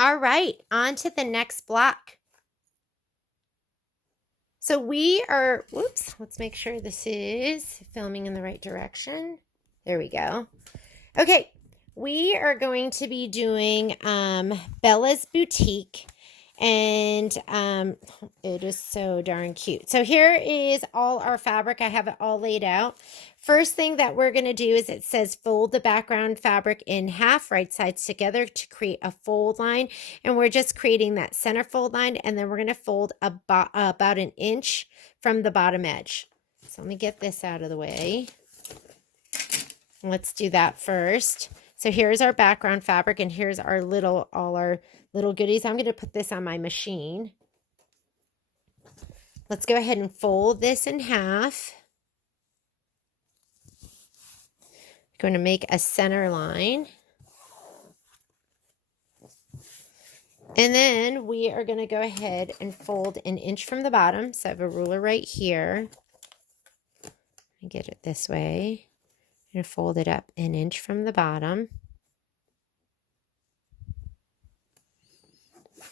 All right, on to the next block. So we are, whoops, let's make sure this is filming in the right direction. There we go. Okay, we are going to be doing Bella's Boutique, and it is so darn cute. So here is all our fabric. I have it all laid out. First thing that we're going to do is it says fold the background fabric in half, right sides together to create a fold line. And we're just creating that center fold line, and then we're going to fold about an inch from the bottom edge. So let me get this out of the way. Let's do that first. So here's our background fabric, and here's our all our little goodies. I'm going to put this on my machine. Let's go ahead and fold this in half. I'm going to make a center line. And then we are going to go ahead and fold an inch from the bottom. So I have a ruler right here. I get it this way. I'm going to fold it up an inch from the bottom.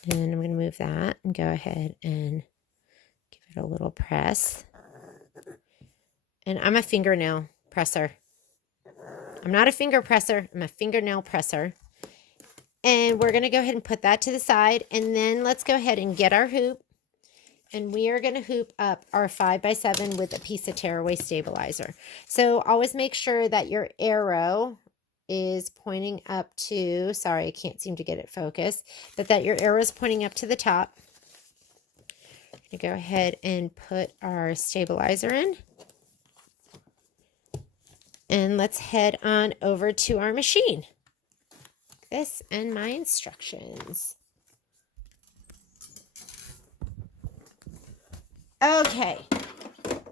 And I'm going to move that and go ahead and give it a little press. And I'm a fingernail presser. I'm not a finger presser. I'm a fingernail presser. And we're going to go ahead and put that to the side. And then let's go ahead and get our hoop. And we are going to hoop up our 5x7 with a piece of tearaway stabilizer. So always make sure that your arrow is pointing up to, sorry, I can't seem to get it focused, but that your arrow is pointing up to the top. I'm going to go ahead and put our stabilizer in. And let's head on over to our machine. This and my instructions. Okay,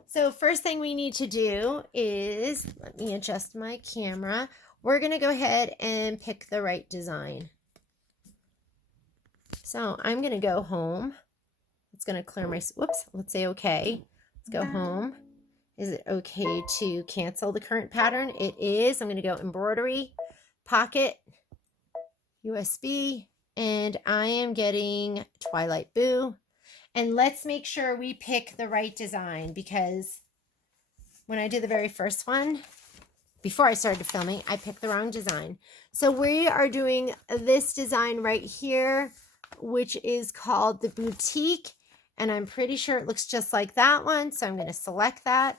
so first thing we need to do is, let me adjust my camera. We're going to go ahead and pick the right design. So I'm going to go home. It's going to clear my, whoops, let's say okay. Let's go home. Is it okay to cancel the current pattern? It is. I'm going to go embroidery, pocket, USB, and I am getting Twilight Boo. And let's make sure we pick the right design, because when I did the very first one, before I started filming, I picked the wrong design. So we are doing this design right here, which is called the Boutique. And I'm pretty sure it looks just like that one. So I'm going to select that.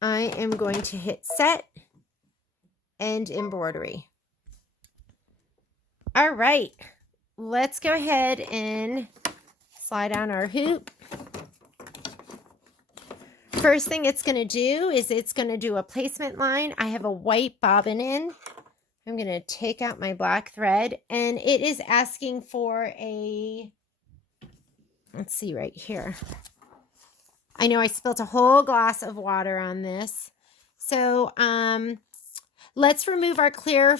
I am going to hit set and embroidery. All right. Let's go ahead and slide on our hoop. First thing it's going to do is it's going to do a placement line. I have a white bobbin in. I'm going to take out my black thread, and it is asking for a, let's see right here. I know I spilled a whole glass of water on this. So let's remove our clear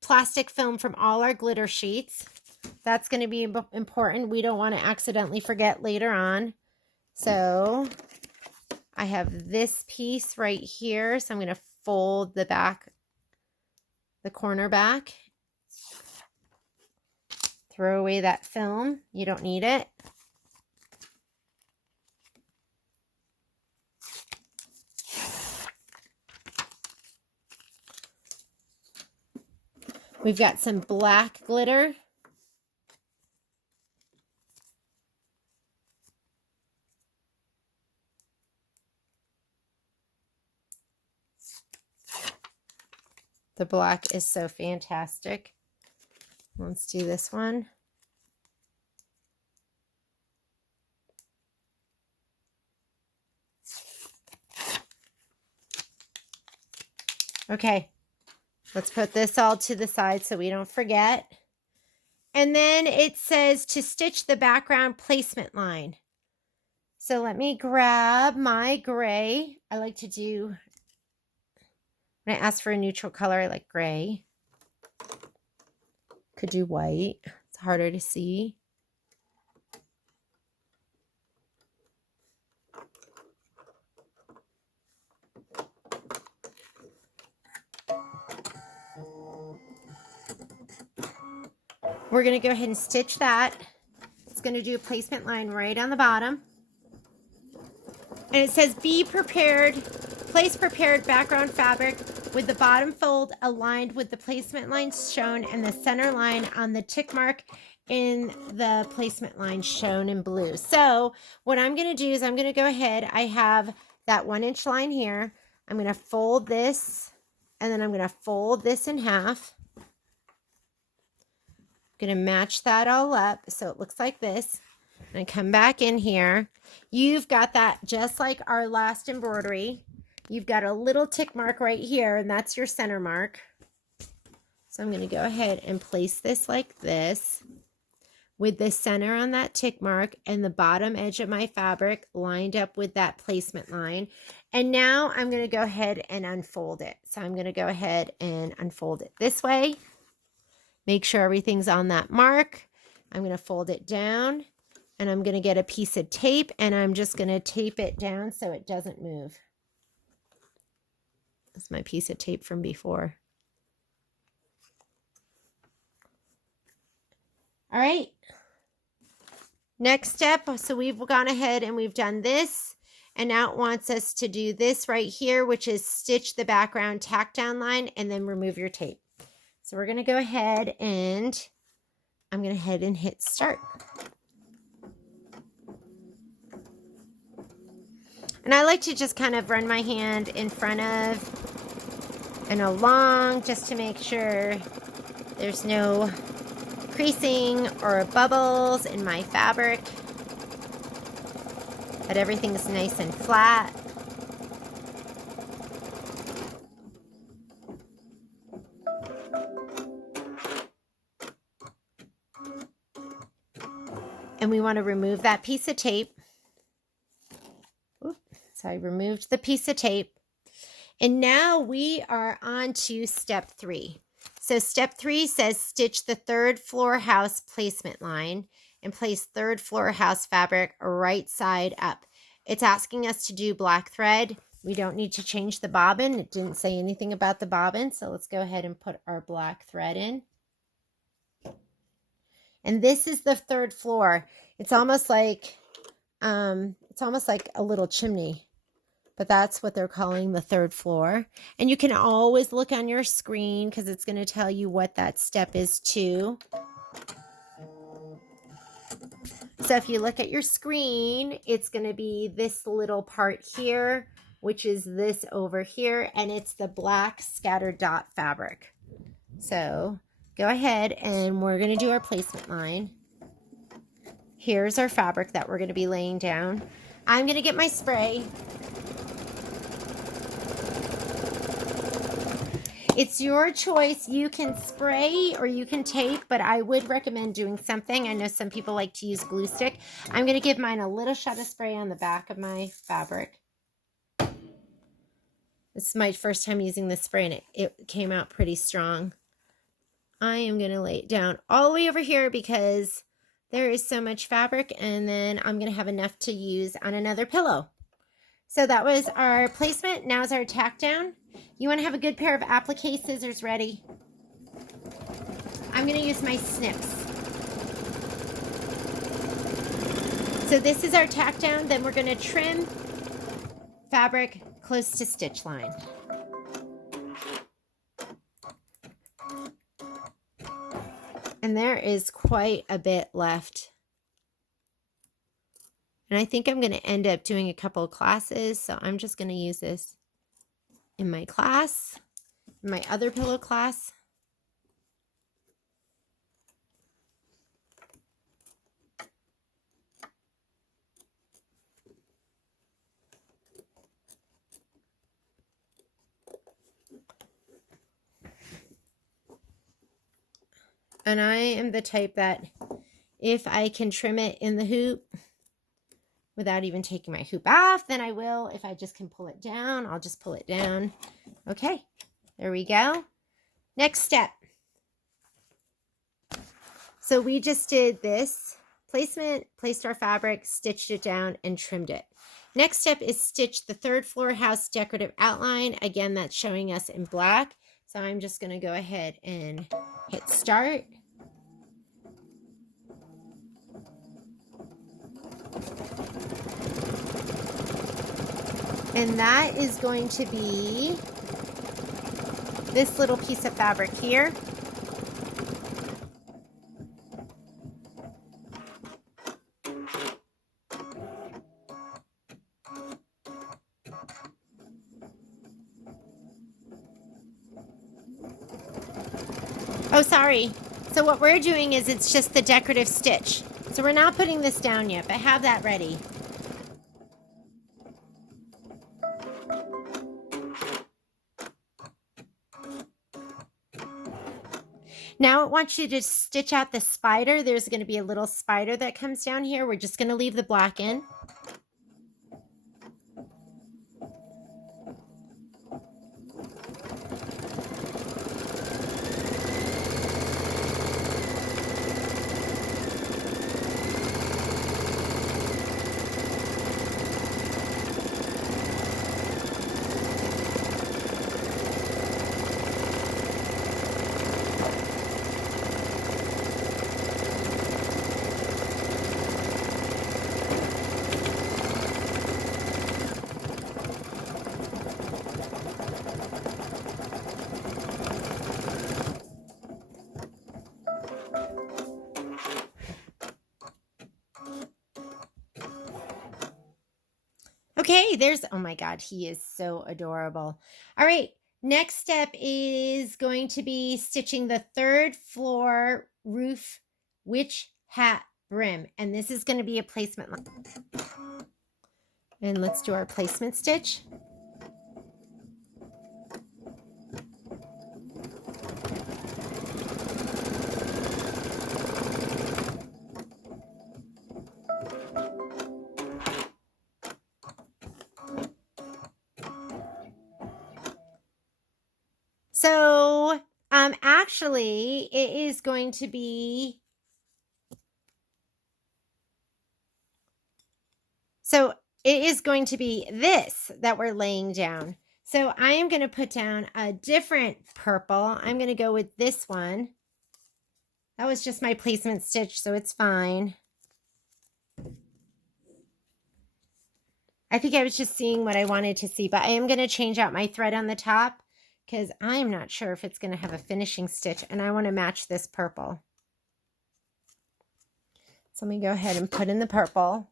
plastic film from all our glitter sheets. That's going to be important. We don't want to accidentally forget later on. So I have this piece right here. So I'm going to fold the back, the corner back. Throw away that film. You don't need it. We've got some black glitter. The black is so fantastic. Let's do this one. Okay, let's put this all to the side so we don't forget. And then it says to stitch the background placement line. So let me grab my gray. I like to do, when I ask for a neutral color, I like gray. Could do white. It's harder to see. We're going to go ahead and stitch that. It's going to do a placement line right on the bottom. And it says, be prepared, place prepared background fabric with the bottom fold aligned with the placement lines shown and the center line on the tick mark in the placement line shown in blue. So what I'm going to do is I'm going to go ahead. I have that 1-inch line here. I'm going to fold this, and then I'm going to fold this in half. I'm going to match that all up so it looks like this. And I come back in here. You've got that just like our last embroidery. You've got a little tick mark right here, and that's your center mark. So I'm going to go ahead and place this like this with the center on that tick mark and the bottom edge of my fabric lined up with that placement line. And now I'm going to go ahead and unfold it. So I'm going to go ahead and unfold it this way. Make sure everything's on that mark. I'm going to fold it down, and I'm going to get a piece of tape, and I'm just going to tape it down so it doesn't move. That's my piece of tape from before. All right. Next step, so we've gone ahead and we've done this, and now it wants us to do this right here, which is stitch the background tack down line and then remove your tape. So we're going to go ahead and I'm going to head and hit start. And I like to just kind of run my hand in front of and along just to make sure there's no creasing or bubbles in my fabric, that everything's nice and flat. And we want to remove that piece of tape. Oops, so I removed the piece of tape. And now we are on to step 3. So step 3 says stitch the 3rd floor house placement line and place 3rd floor house fabric right side up. It's asking us to do black thread. We don't need to change the bobbin. It didn't say anything about the bobbin. So let's go ahead and put our black thread in. And this is the 3rd floor. It's almost like a little chimney. But that's what they're calling the 3rd floor. And you can always look on your screen because it's going to tell you what that step is too. So if you look at your screen, it's going to be this little part here, which is this over here, and it's the black scattered dot fabric. So go ahead and we're going to do our placement line. Here's our fabric that we're going to be laying down. I'm going to get my spray. It's your choice. You can spray or you can tape, but I would recommend doing something. I know some people like to use glue stick. I'm going to give mine a little shot of spray on the back of my fabric. This is my first time using this spray, and it came out pretty strong. I am going to lay it down all the way over here because there is so much fabric, and then I'm going to have enough to use on another pillow. So that was our placement. Now is our tack down. You want to have a good pair of applique scissors ready. I'm going to use my snips. So this is our tack down. Then we're going to trim fabric close to stitch line. And there is quite a bit left. And I think I'm going to end up doing a couple of classes. So I'm just going to use this in my class, in my other pillow class. And I am the type that if I can trim it in the hoop without even taking my hoop off, then I will. If I just can pull it down, I'll just pull it down. Okay, there we go. Next step. So we just did this placement, placed our fabric, stitched it down, and trimmed it. Next step is stitch the 3rd floor house decorative outline. Again, that's showing us in black. So I'm just going to go ahead and hit start. And that is going to be this little piece of fabric here. Oh, sorry. So what we're doing is it's just the decorative stitch. So we're not putting this down yet, but have that ready. Now it wants you to stitch out the spider. There's going to be a little spider that comes down here. We're just going to leave the black in. Okay, there's, oh my God, he is so adorable. All right, next step is going to be stitching the 3rd floor roof witch hat brim. And this is going to be a placement line. And let's do our placement stitch. So, actually, it is going to be, this that we're laying down. So I am going to put down a different purple. I'm going to go with this one. That was just my placement stitch, so it's fine. I think I was just seeing what I wanted to see, but I am going to change out my thread on the top because I'm not sure if it's going to have a finishing stitch, and I want to match this purple. So let me go ahead and put in the purple.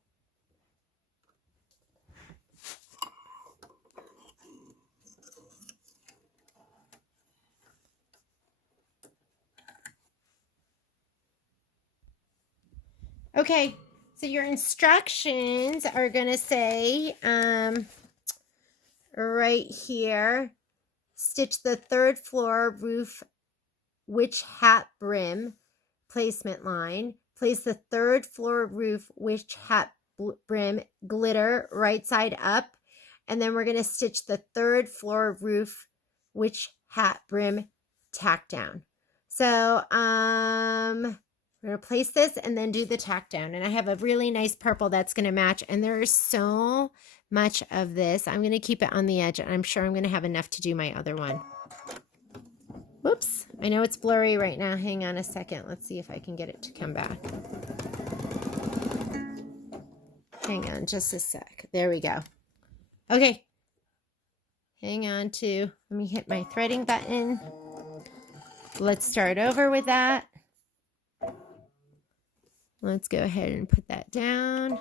Okay, so your instructions are going to say, right here, stitch the 3rd floor roof witch hat brim placement line. Place the 3rd floor roof witch hat brim glitter right side up. And then we're going to stitch the 3rd floor roof witch hat brim tack down. So, we're going to place this and then do the tack down. And I have a really nice purple that's going to match. And there is so much of this. I'm going to keep it on the edge. And I'm sure I'm going to have enough to do my other one. Whoops. I know it's blurry right now. Hang on a second. Let's see if I can get it to come back. Hang on just a sec. There we go. Okay. Hang on to, let me hit my threading button. Let's start over with that. Let's go ahead and put that down.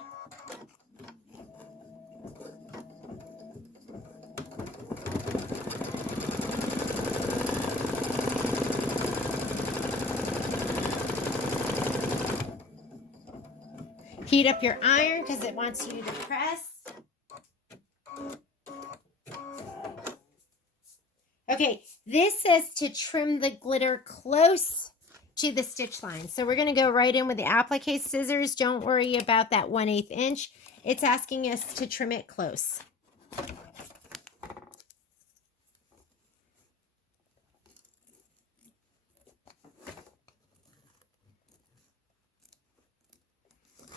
Heat up your iron because it wants you to press. Okay, this says to trim the glitter close to the stitch line. So we're going to go right in with the applique scissors. Don't worry about that 1/8 inch. It's asking us to trim it close.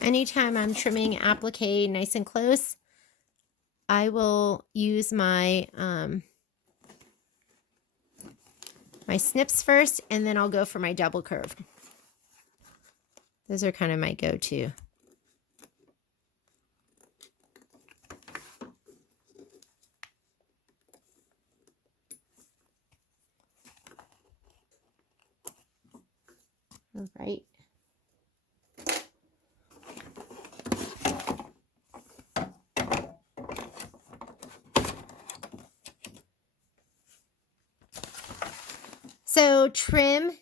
Anytime I'm trimming applique nice and close, I will use my my snips first, and then I'll go for my double curve. Those are kind of my go-to. All right. So trim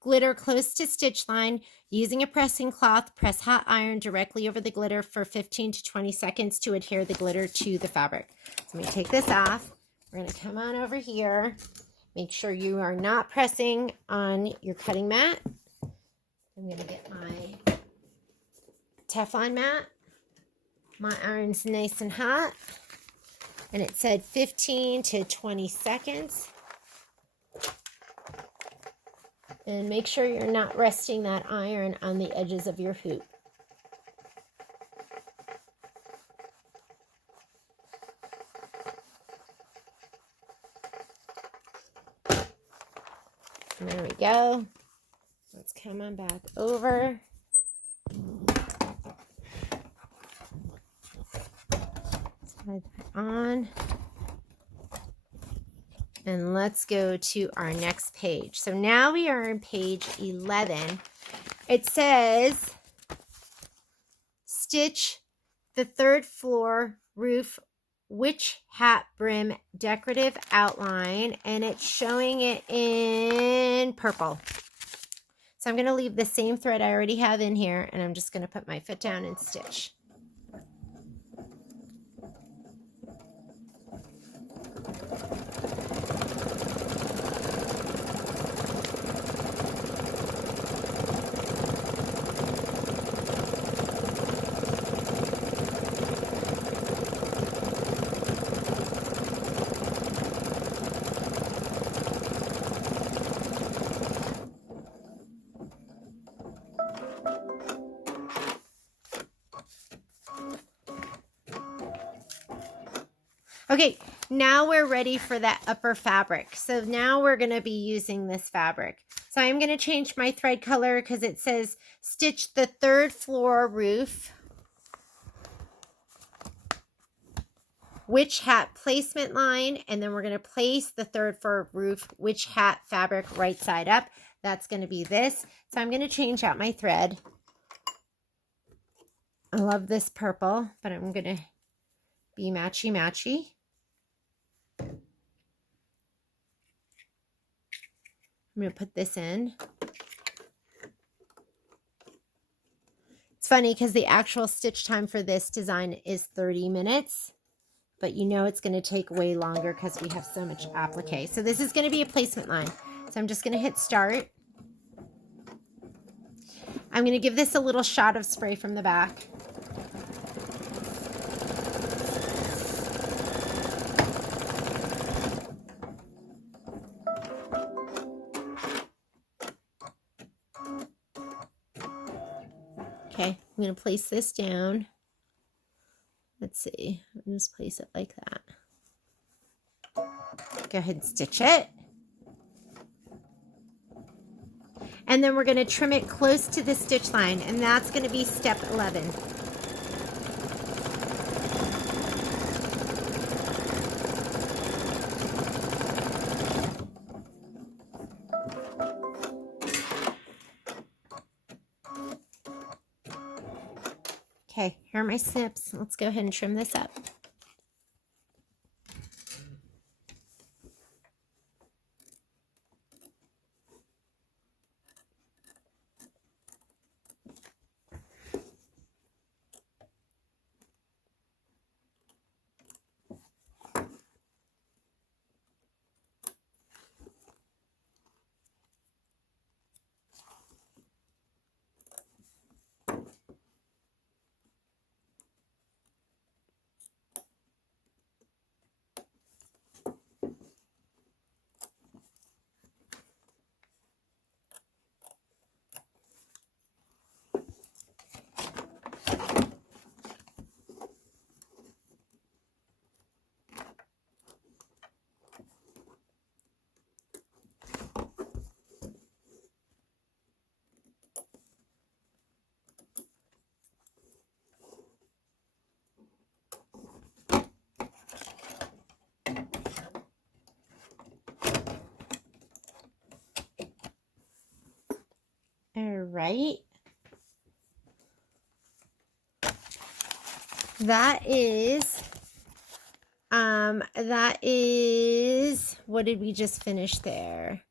glitter close to stitch line. Using a pressing cloth, press hot iron directly over the glitter for 15 to 20 seconds to adhere the glitter to the fabric. So let me take this off. We're going to come on over here. Make sure you are not pressing on your cutting mat. I'm going to get my Teflon mat. My iron's nice and hot. And it said 15 to 20 seconds. And make sure you're not resting that iron on the edges of your hoop. And there we go. Let's come on back over. Slide that on. And let's go to our next page. So now we are on page 11. It says, stitch the third floor roof witch hat brim decorative outline, and it's showing it in purple. So I'm going to leave the same thread I already have in here, and I'm just going to put my foot down and stitch. Okay, now we're ready for that upper fabric. So now we're going to be using this fabric. So I'm going to change my thread color because it says stitch the third floor roof witch hat placement line, and then we're going to place the third floor roof witch hat fabric right side up. That's going to be this. So I'm going to change out my thread. I love this purple, but I'm going to be matchy-matchy. I'm going to put this in. It's funny because the actual stitch time for this design is 30 minutes, but you know it's going to take way longer because we have so much applique. So this is going to be a placement line. So I'm just going to hit start. I'm going to give this a little shot of spray from the back. Okay, I'm going to place this down. Let's see. I'll just place it like that. Go ahead and stitch it. And then we're going to trim it close to the stitch line, and that's going to be step 11. Okay, here are my snips. Let's go ahead and trim this up. right. That is, what did we just finish there?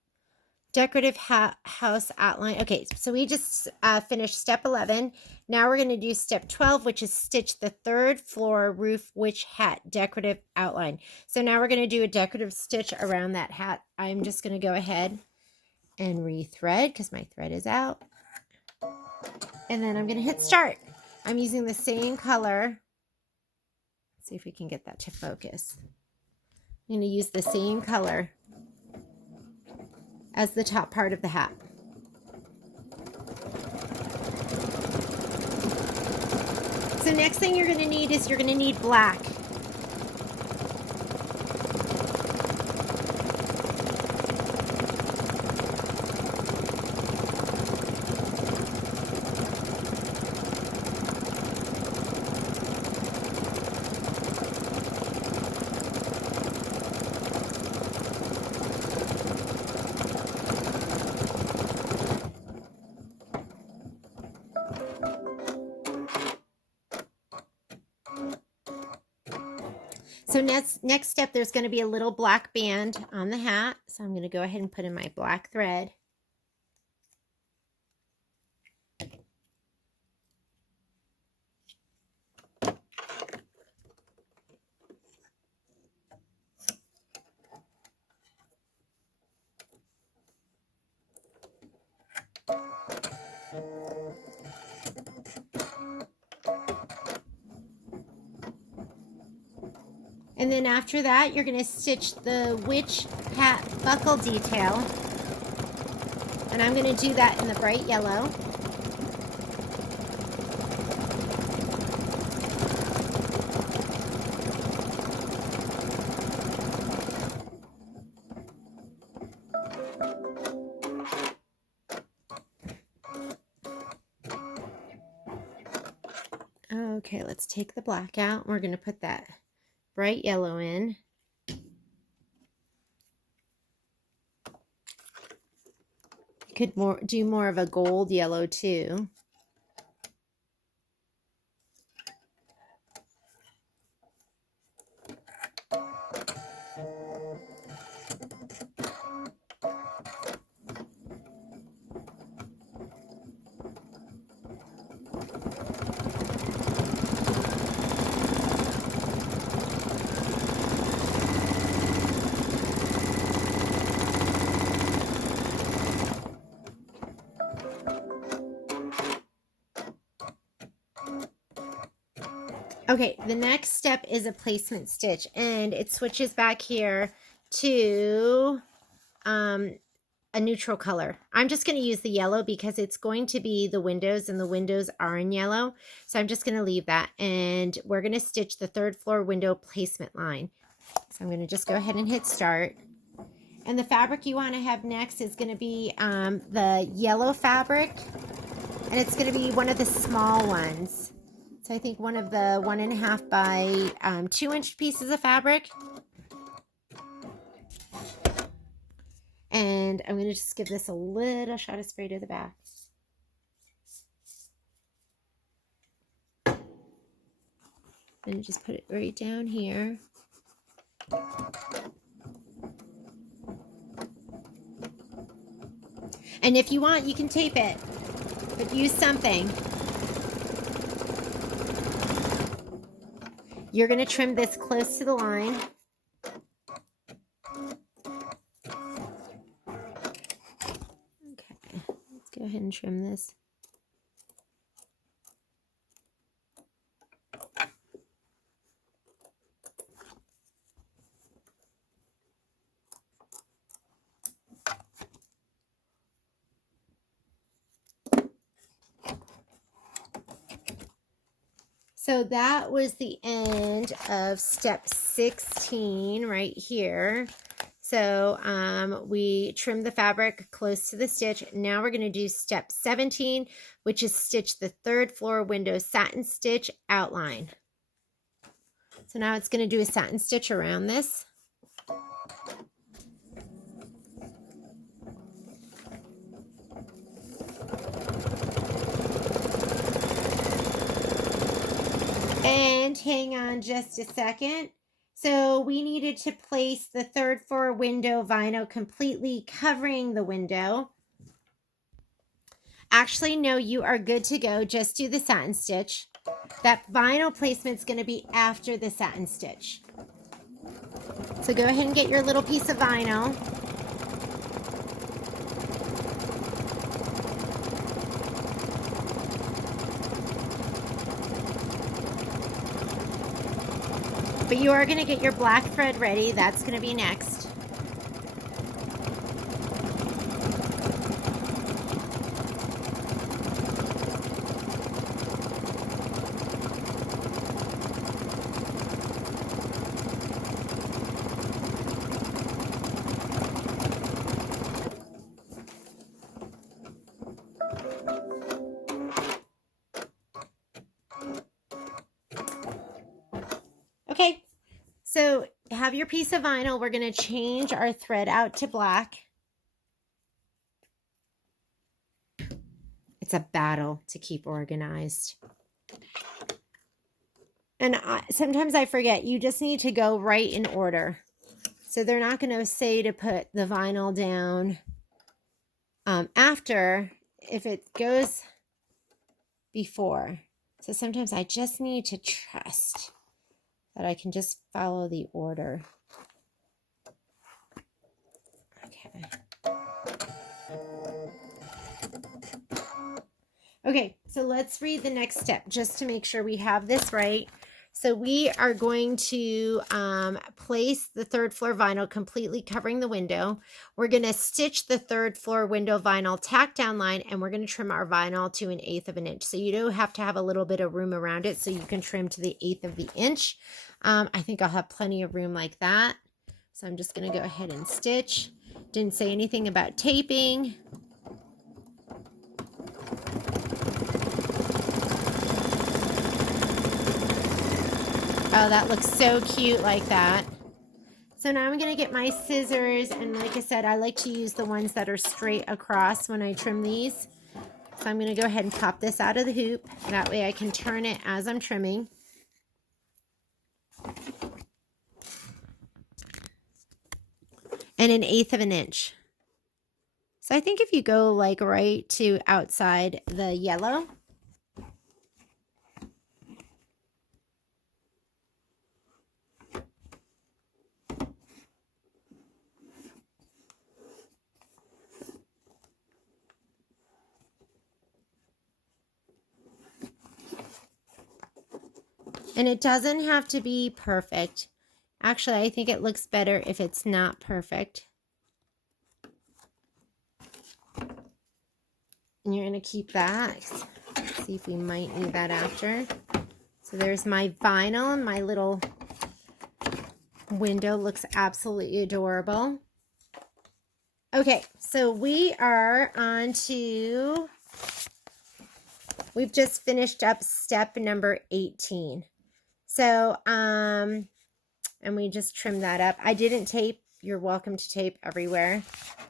Decorative house outline. Okay, so we just finished step 11. Now we're going to do step 12, which is stitch the third floor roof witch hat decorative outline. So now we're going to do a decorative stitch around that hat. I'm just going to go ahead and rethread because my thread is out. And then I'm going to hit start. I'm using the same color. Let's see if we can get that to focus. I'm going to use the same color as the top part of the hat. So next thing you're going to need is you're going to need black. So next step, there's going to be a little black band on the hat. So I'm going to go ahead and put in my black thread. And then after that, you're going to stitch the witch hat buckle detail. And I'm going to do that in the bright yellow. Okay, let's take the black out. We're going to put that bright yellow in. You could do more of a gold yellow too. Okay, the next step is a placement stitch, and it switches back here to a neutral color. I'm just going to use the yellow because it's going to be the windows, and the windows are in yellow. So I'm just going to leave that, and we're going to stitch the third floor window placement line. So I'm going to just go ahead and hit start. And the fabric you want to have next is going to be the yellow fabric, and it's going to be one of the small ones. So I think one of the 1.5 by 2-inch pieces of fabric. And I'm going to just give this a little shot of spray to the back. And just put it right down here. And if you want, you can tape it, but use something. You're going to trim this close to the line. Okay, let's go ahead and trim this. So that was the end of step 16 right here. So we trimmed the fabric close to the stitch. Now we're going to do step 17, which is stitch the third floor window satin stitch outline. So now it's going to do a satin stitch around this. And hang on just a second. So we needed to place the 3rd floor window vinyl completely covering the window. Actually, no, you are good to go. Just do the satin stitch. That vinyl placement's going to be after the satin stitch. So go ahead and get your little piece of vinyl. But you are going to get your black thread ready. That's going to be next. Okay, so have your piece of vinyl. We're going to change our thread out to black. It's a battle to keep organized. And sometimes I forget, you just need to go right in order. So they're not going to say to put the vinyl down after if it goes before. So sometimes I just need to trust that I can just follow the order. Okay. Okay, so let's read the next step just to make sure we have this right. So we are going to place the 3rd floor vinyl completely covering the window. We're going to stitch the 3rd floor window vinyl tack down line, and we're going to trim our vinyl to 1/8 of an inch. So you do have to have a little bit of room around it so you can trim to the 1/8 of the inch. I think I'll have plenty of room like that. So I'm just going to go ahead and stitch. Didn't say anything about taping. Oh, that looks so cute like that. So now I'm going to get my scissors, and like I said, I like to use the ones that are straight across when I trim these. So I'm going to go ahead and pop this out of the hoop. That way I can turn it as I'm trimming. And 1/8 of an inch. So I think if you go like right to outside the yellow, and it doesn't have to be perfect. Actually, I think it looks better if it's not perfect. And you're going to keep that. Let's see if we might need that after. So there's my vinyl, and my little window looks absolutely adorable. Okay, so we are on to, we've just finished up step number 18. So, and we just trimmed that up. I didn't tape. You're welcome to tape everywhere,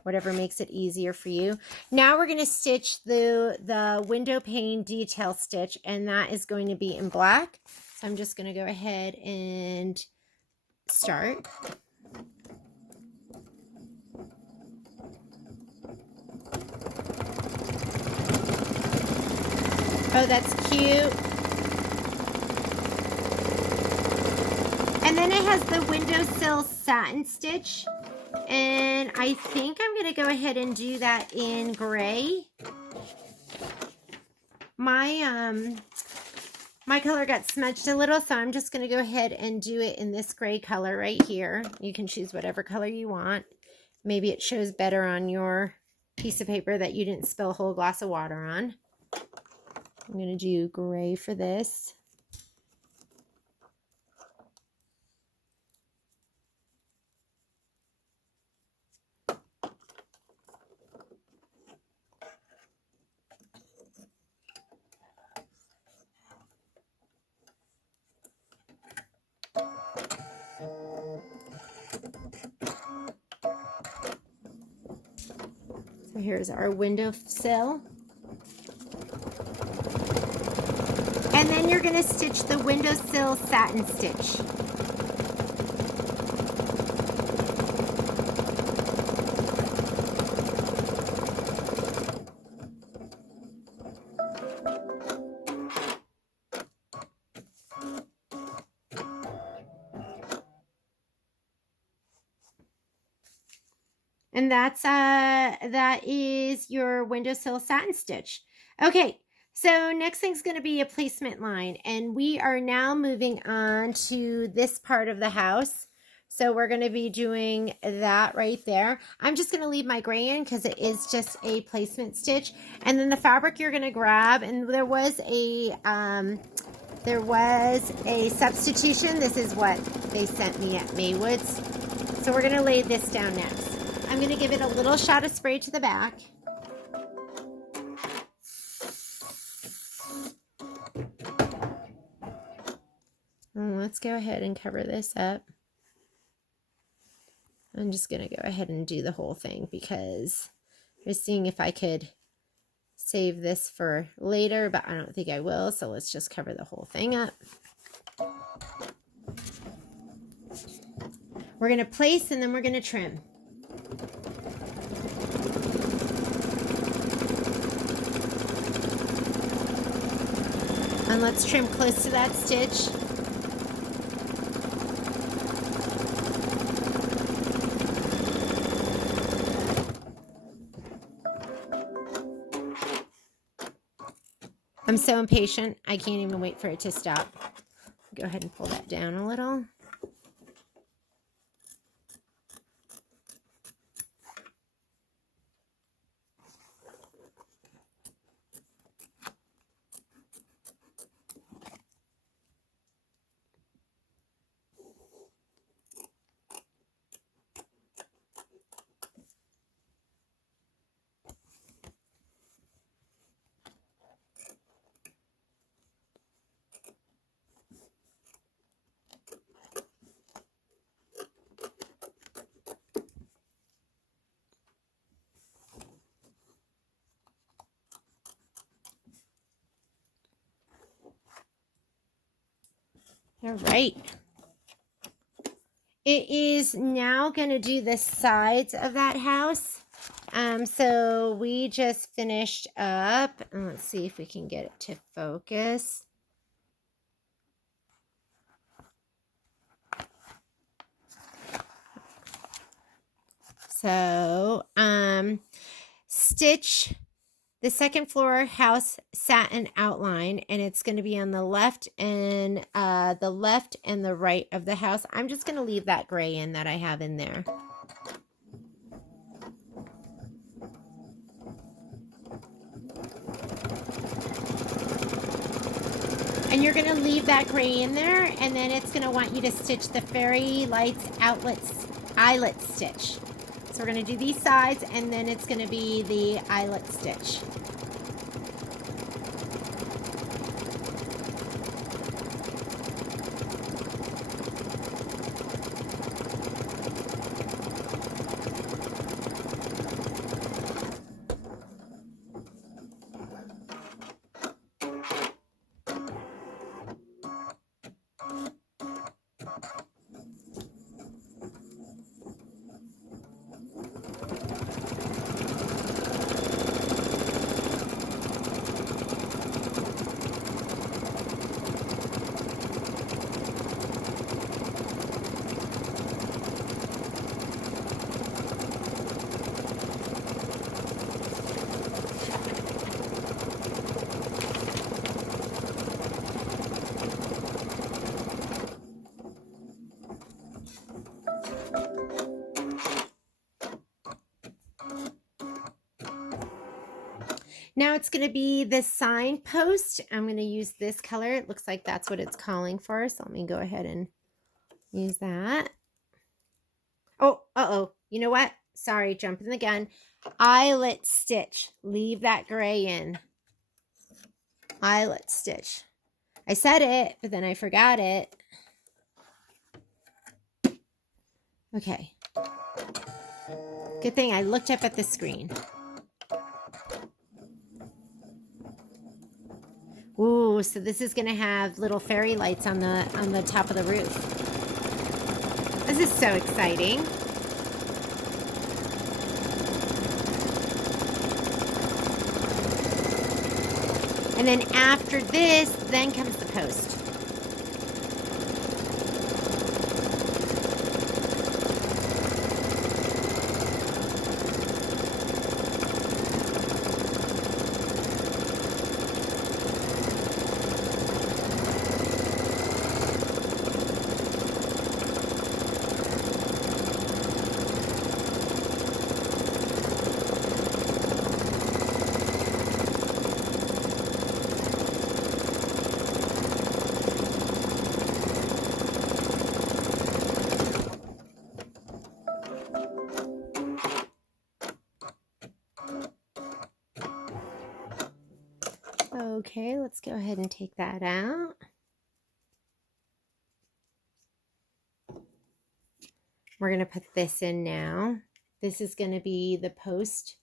whatever makes it easier for you. Now we're going to stitch the window pane detail stitch, and that is going to be in black. So I'm just going to go ahead and start. Oh, that's cute. And then it has the windowsill satin stitch. And I think I'm going to go ahead and do that in gray. My color got smudged a little, so I'm just going to go ahead and do it in this gray color right here. You can choose whatever color you want. Maybe it shows better on your piece of paper that you didn't spill a whole glass of water on. I'm going to do gray for this. So here's our windowsill. And then you're going to stitch the windowsill satin stitch. And that is your windowsill satin stitch. Okay, so next thing's going to be a placement line, and we are now moving on to this part of the house. So we're going to be doing that right there. I'm just going to leave my gray in because it is just a placement stitch. And then the fabric you're going to grab, and there was a substitution. This is what they sent me at Maywood's. So we're going to lay this down next. I'm going to give it a little shot of spray to the back. And let's go ahead and cover this up. I'm just going to go ahead and do the whole thing because I was seeing if I could save this for later, but I don't think I will. So let's just cover the whole thing up. We're going to place and then we're going to trim. And let's trim close to that stitch. I'm so impatient. I can't even wait for it to stop. Go ahead and pull that down a little. All right. It is now going to do the sides of that house. So we just finished up, and let's see if we can get it to focus. So, stitch the second floor house satin outline, and it's going to be on the left and the right of the house. I'm just going to leave that gray in that I have in there. And you're going to leave that gray in there, and then it's going to want you to stitch the Fairy Lights eyelet stitch. So we're going to do these sides, and then it's going to be the eyelet stitch. Now it's going to be the signpost. I'm going to use this color. It looks like that's what it's calling for. So let me go ahead and use that. Oh, you know what? Sorry, jumping the gun. Eyelet stitch. Leave that gray in. Eyelet stitch. I said it, but then I forgot it. Okay. Good thing I looked up at the screen. Ooh, Oh, so this is going to have little fairy lights on the top of the roof. This is so exciting. And then after this, then comes the post. Okay, let's go ahead and take that out. We're going to put this in now. This is going to be the post.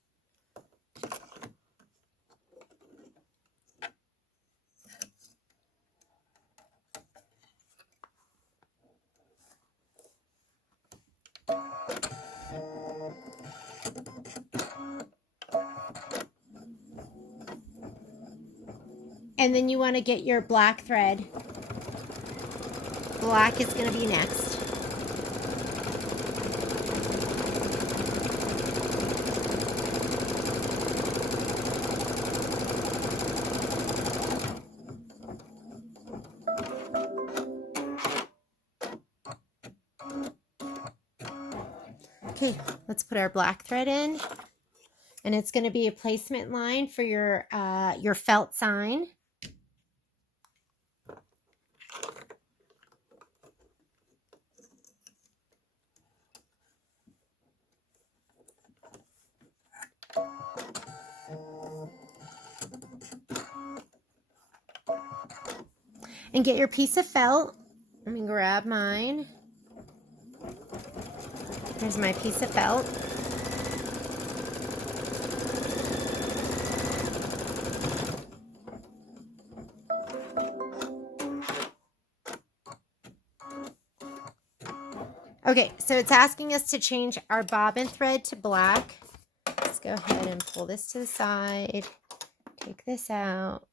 And then you want to get your black thread. Black is going to be next. Okay, let's put our black thread in. And it's going to be a placement line for your felt sign. And get your piece of felt. Let me grab mine. Here's my piece of felt. Okay, so it's asking us to change our bobbin thread to black. Let's go ahead and pull this to the side. Take this out.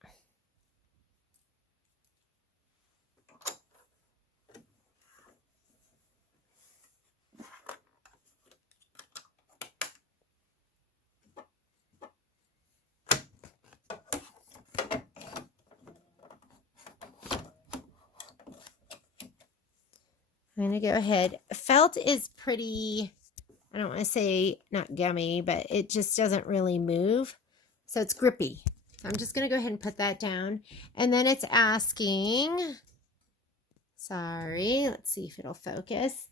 I'm going to go ahead. Felt is pretty, I don't want to say not gummy, but it just doesn't really move. So it's grippy. So I'm just going to go ahead and put that down. And then it's asking, sorry, let's see if it'll focus.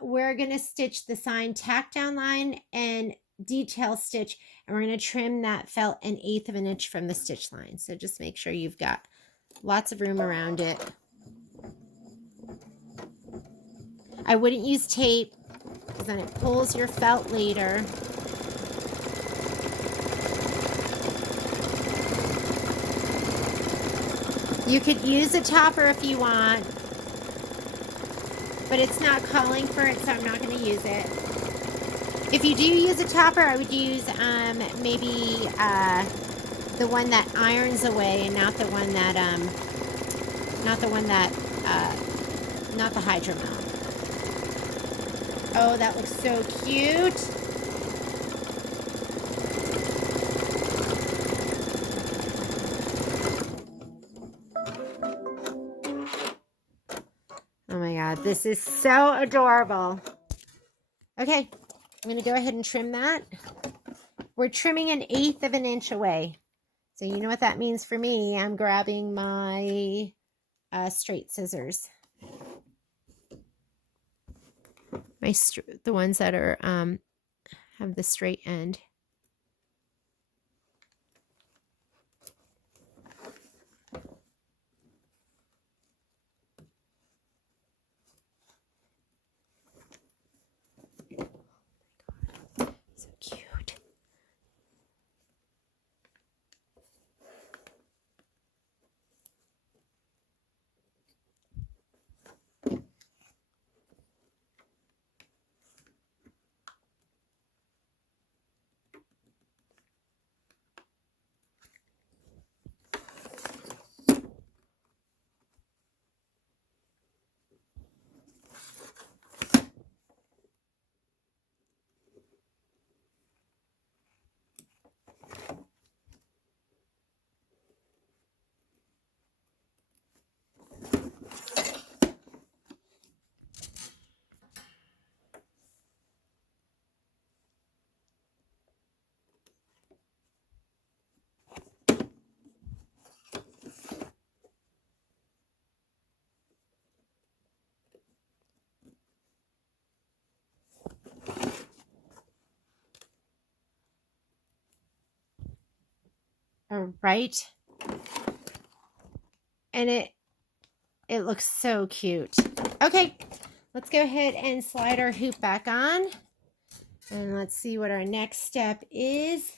We're going to stitch the sign tack down line and detail stitch. And we're going to trim that felt 1/8 of an inch from the stitch line. So just make sure you've got lots of room around it. I wouldn't use tape because then it pulls your felt later. You could use a topper if you want, but it's not calling for it, so I'm not going to use it. If you do use a topper, I would use maybe the one that irons away and not the one that, not the hydro mount. Oh, that looks so cute. Oh my God, this is so adorable. Okay, I'm going to go ahead and trim that. We're trimming 1/8 of an inch away. So you know what that means for me. I'm grabbing my straight scissors. The ones that are have the straight end. So cute. All right. And it looks so cute. Okay, let's go ahead and slide our hoop back on. And let's see what our next step is.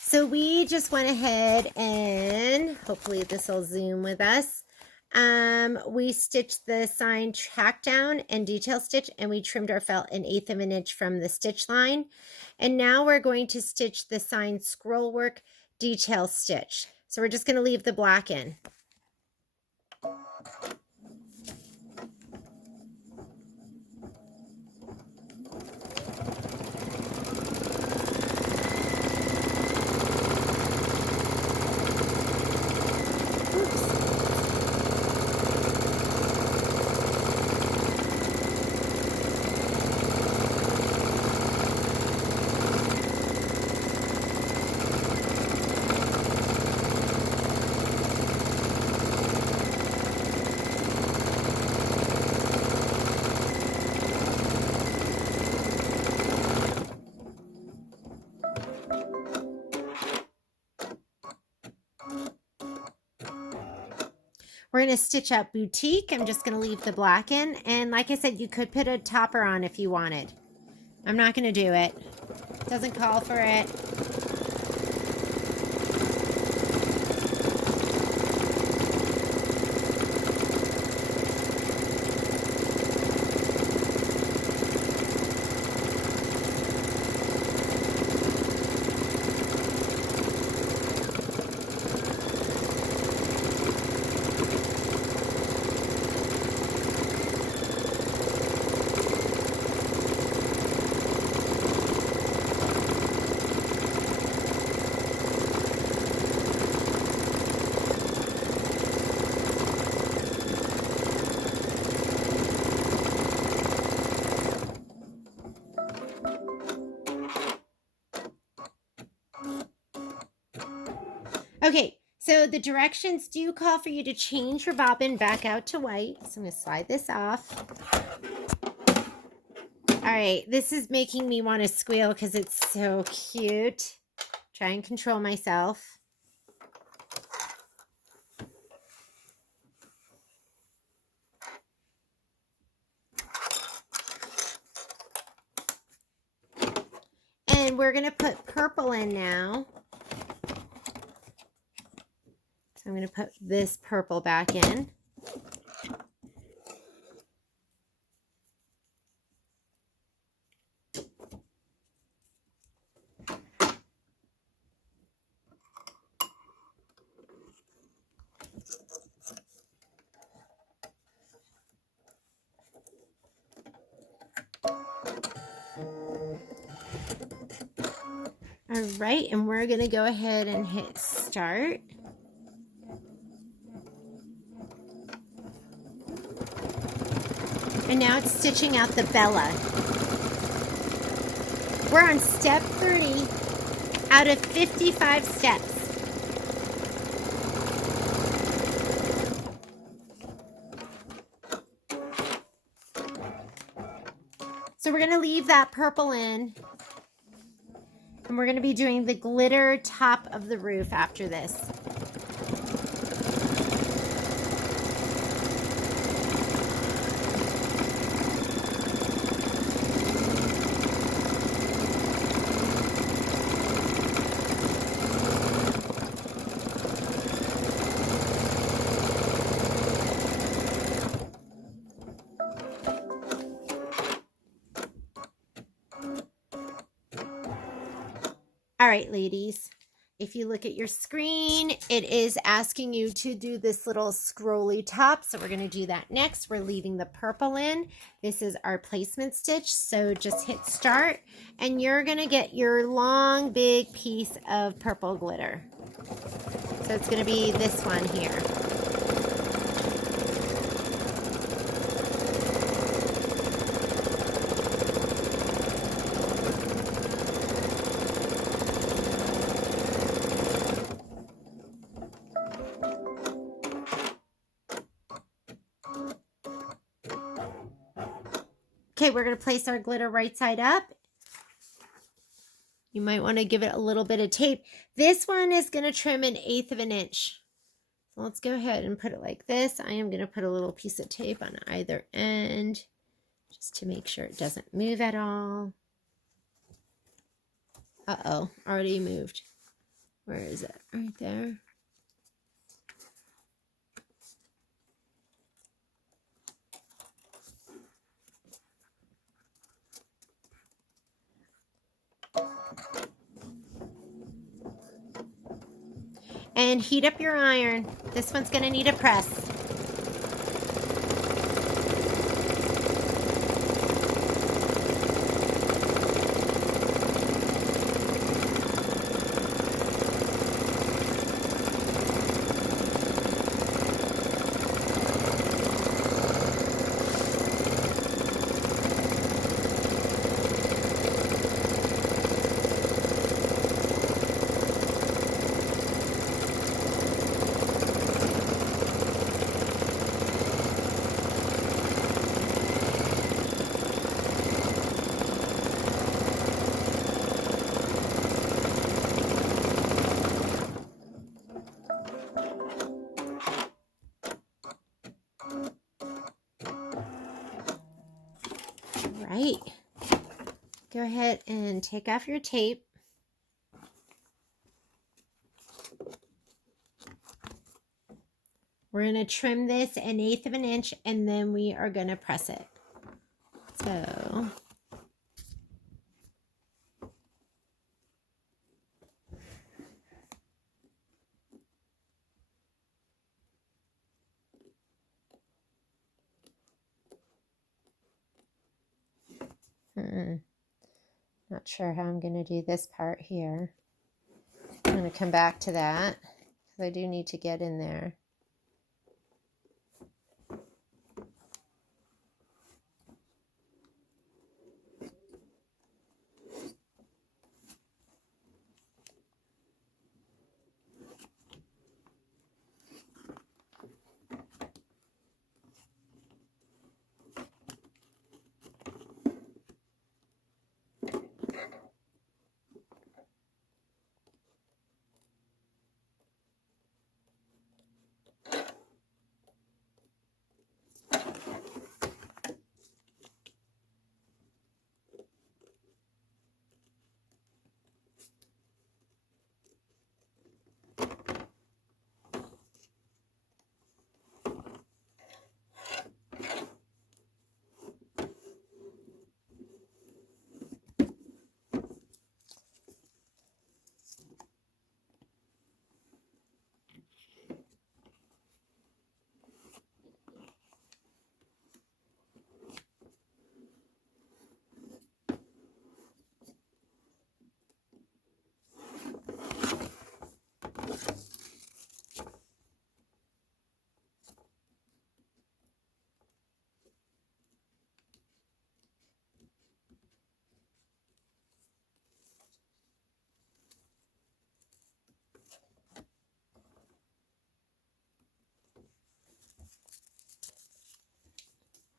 So we just went ahead and hopefully this will zoom with us. We stitched the sign track down and detail stitch, and we trimmed our felt 1/8 of an inch from the stitch line. And now we're going to stitch the sign scroll work detail stitch. So we're just going to leave the black in. We're going to stitch out Boutique. I'm just going to leave the black in. And like I said, you could put a topper on if you wanted. I'm not going to do it. Doesn't call for it. Okay, so the directions do call for you to change your bobbin back out to white. So I'm going to slide this off. All right, this is making me want to squeal because it's so cute. Try and control myself. And we're going to put purple in now. I'm going to put this purple back in. All right, and we're going to go ahead and hit start. And now it's stitching out the Bella. We're on step 30 out of 55 steps. So we're going to leave that purple in. And we're going to be doing the glitter top of the roof after this. All right, ladies, if you look at your screen, it is asking you to do this little scrolly top. So we're going to do that next. We're leaving the purple in. This is our placement stitch. So just hit start and you're going to get your long, big piece of purple glitter. So it's going to be this one here. Okay, we're going to place our glitter right side up. you might want to give it a little bit of tape. This one is going to trim 1/8 of an inch. So let's go ahead and put it like this. I am going to put a little piece of tape on either end just to make sure it doesn't move at all. Uh-oh, already moved. Where is it? Right there. And heat up your iron. This one's going to need a press. Right. Go ahead and take off your tape. We're going to trim this 1/8 of an inch and then we are going to press it. So not sure how I'm going to do this part here. I'm going to come back to that because I do need to get in there.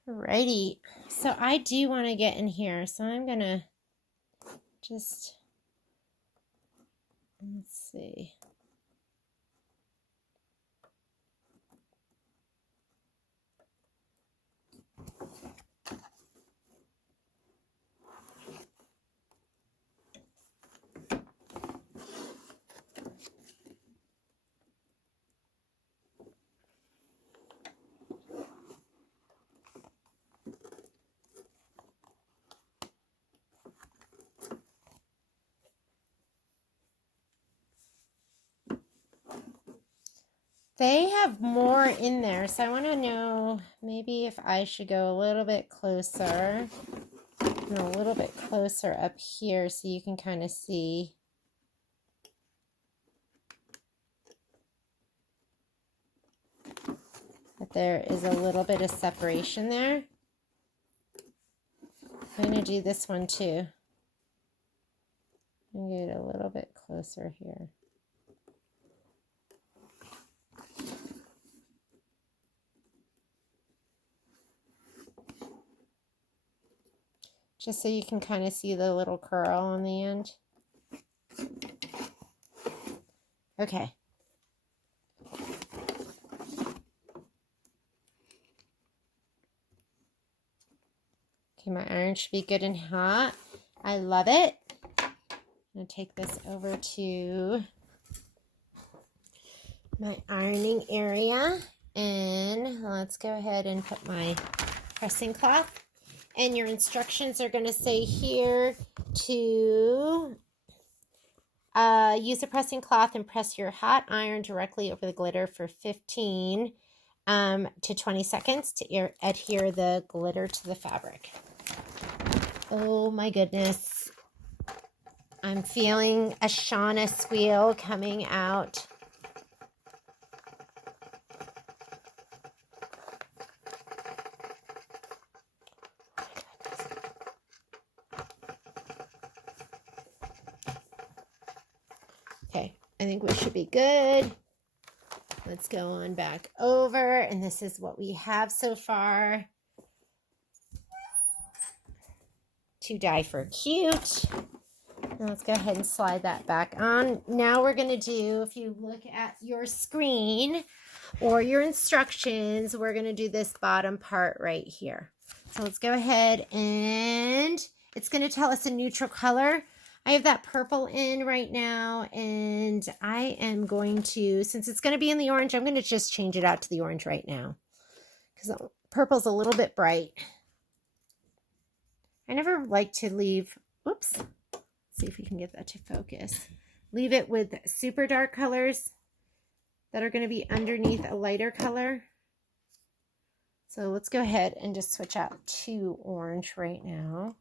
Alrighty, so I do want to get in here, so I'm going to just, let's see. They have more in there, so I want to know maybe if I should go a little bit closer and a little bit closer up here so you can kind of see. That there is a little bit of separation there. I'm going to do this one too. I'm going to get a little bit closer here. Just so you can kind of see the little curl on the end. Okay. Okay, my iron should be good and hot. I love it. I'm going to take this over to my ironing area. And let's go ahead and put my pressing cloth. And your instructions are going to say here to use a pressing cloth and press your hot iron directly over the glitter for 15 to 20 seconds to adhere the glitter to the fabric. Oh my goodness. I'm feeling a Shauna squeal coming out. Okay, I think we should be good. Let's go on back over, and this is what we have so far. To Die for Cute. Now let's go ahead and slide that back on. Now we're going to do, if you look at your screen or your instructions, we're going to do this bottom part right here. So let's go ahead, and it's going to tell us a neutral color. I have that purple in right now, and I am going to, since it's going to be in the orange, I'm going to just change it out to the orange right now because purple's a little bit bright. I never like to leave, oops, let's see if we can get that to focus. Leave it with super dark colors that are going to be underneath a lighter color. So let's go ahead and just switch out to orange right now.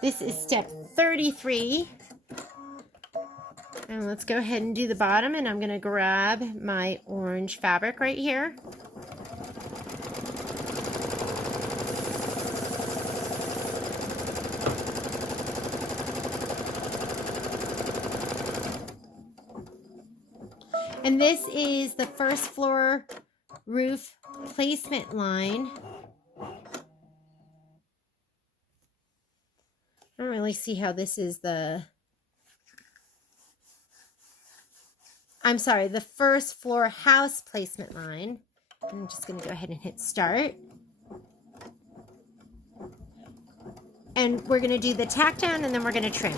This is step 33. And let's go ahead and do the bottom, and I'm going to grab my orange fabric right here. And this is the first floor roof placement line. I don't really see how this is the... I'm sorry, the first floor house placement line. I'm just going to go ahead and hit start. And we're going to do the tack down, and then we're going to trim.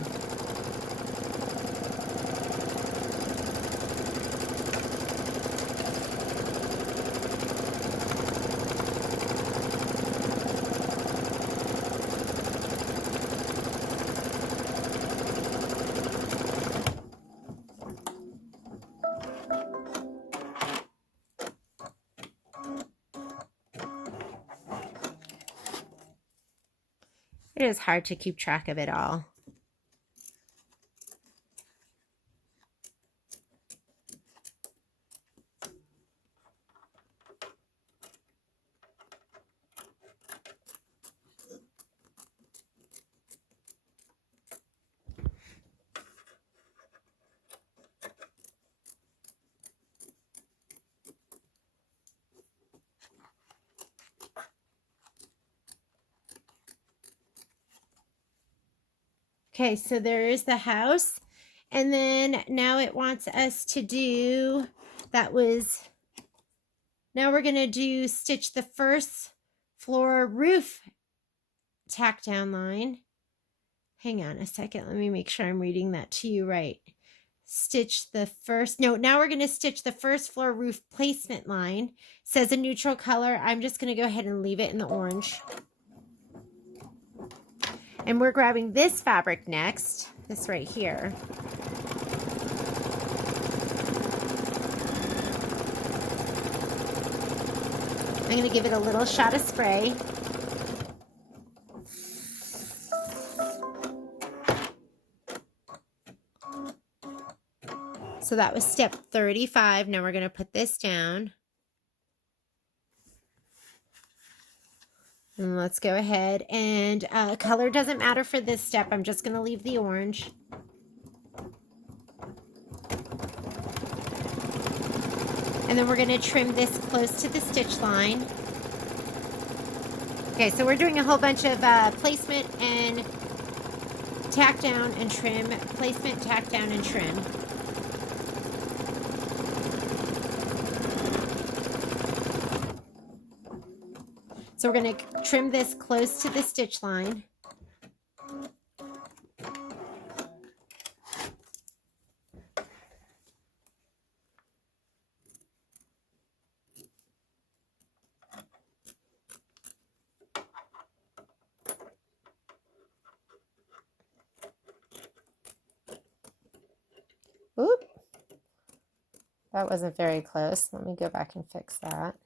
It is hard to keep track of it all. Okay, so there is the house, and then now it wants us to do, now we're going to do stitch the first floor roof tack down line. Hang on a second, let me make sure I'm reading that to you right. Now we're going to stitch the first floor roof placement line. It says a neutral color. I'm just going to go ahead and leave it in the orange. And we're grabbing this fabric next, this right here. I'm going to give it a little shot of spray. So that was step 35. Now we're going to put this down. And let's go ahead and color doesn't matter for this step. I'm just going to leave the orange. And then we're going to trim this close to the stitch line. Okay, so we're doing a whole bunch of placement and tack down and trim. Placement, tack down, and trim. So we're going to trim this close to the stitch line. Oop. That wasn't very close. Let me go back and fix that.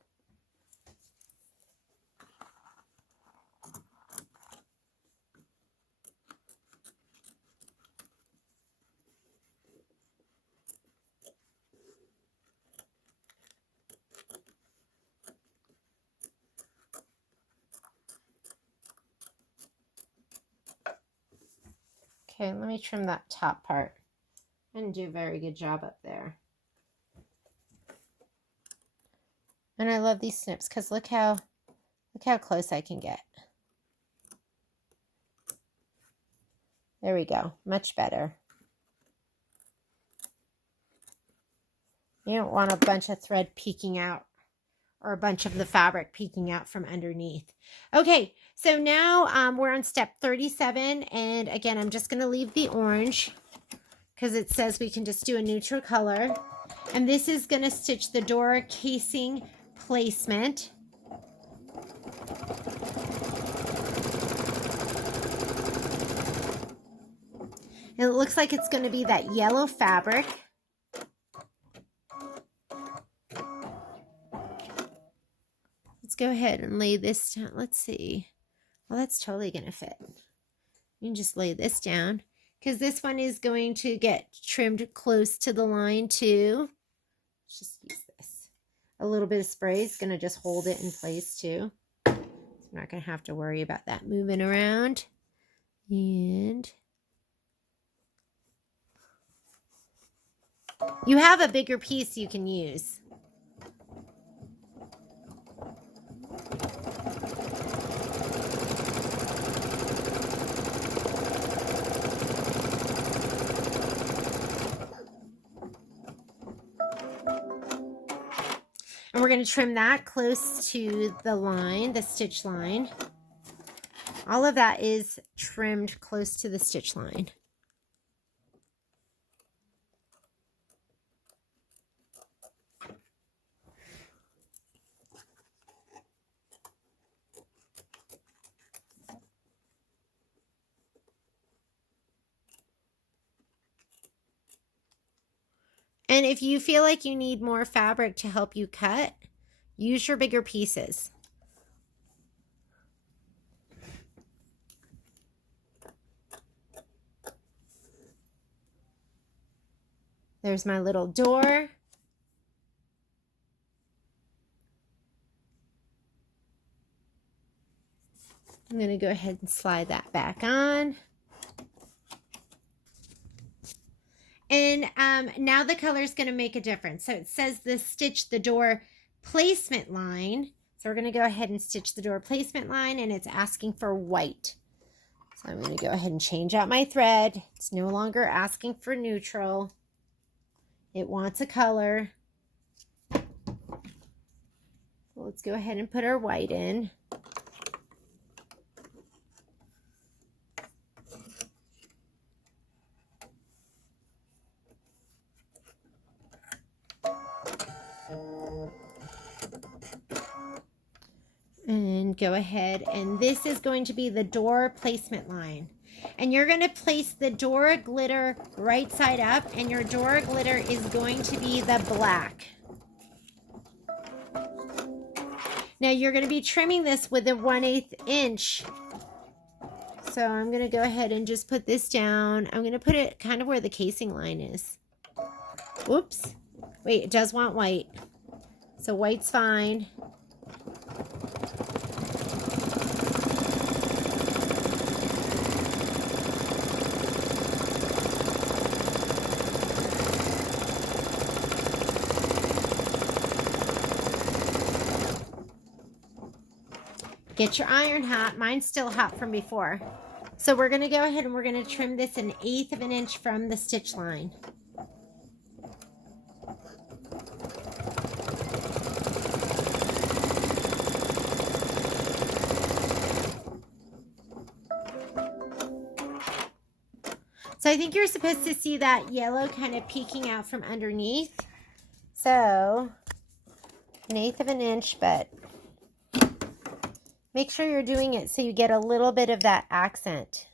Okay, let me trim that top part. I didn't do a very good job up there. And I love these snips because look how close I can get. There we go, much better. You don't want a bunch of thread peeking out or a bunch of the fabric peeking out from underneath. Okay, so now we're on step 37, and again, I'm just going to leave the orange because it says we can just do a neutral color. And this is going to stitch the door casing placement. And it looks like it's going to be that yellow fabric. Let's go ahead and lay this down. Let's see. Well, that's totally going to fit. You can just lay this down because this one is going to get trimmed close to the line too. Let's just use this. A little bit of spray is going to just hold it in place too. So we're not going to have to worry about that moving around. And you have a bigger piece you can use. And we're going to trim that close to the line, the stitch line. All of that is trimmed close to the stitch line. And if you feel like you need more fabric to help you cut, use your bigger pieces. There's my little door. I'm going to go ahead and slide that back on. And now the color is going to make a difference. So it says the stitch the door placement line. So we're going to go ahead and stitch the door placement line, and it's asking for white. So I'm going to go ahead and change out my thread. It's no longer asking for neutral. It wants a color. So let's go ahead and put our white in. And go ahead, and this is going to be the door placement line. And you're going to place the door glitter right side up, and your door glitter is going to be the black. Now you're going to be trimming this with a 1/8 inch. So I'm going to go ahead and just put this down. I'm going to put it kind of where the casing line is. Whoops. Wait, it does want white. So white's fine. Get your iron hot. Mine's still hot from before. So we're going to go ahead and we're going to trim this 1/8 of an inch from the stitch line. So I think you're supposed to see that yellow kind of peeking out from underneath. So 1/8 of an inch, but make sure you're doing it so you get a little bit of that accent.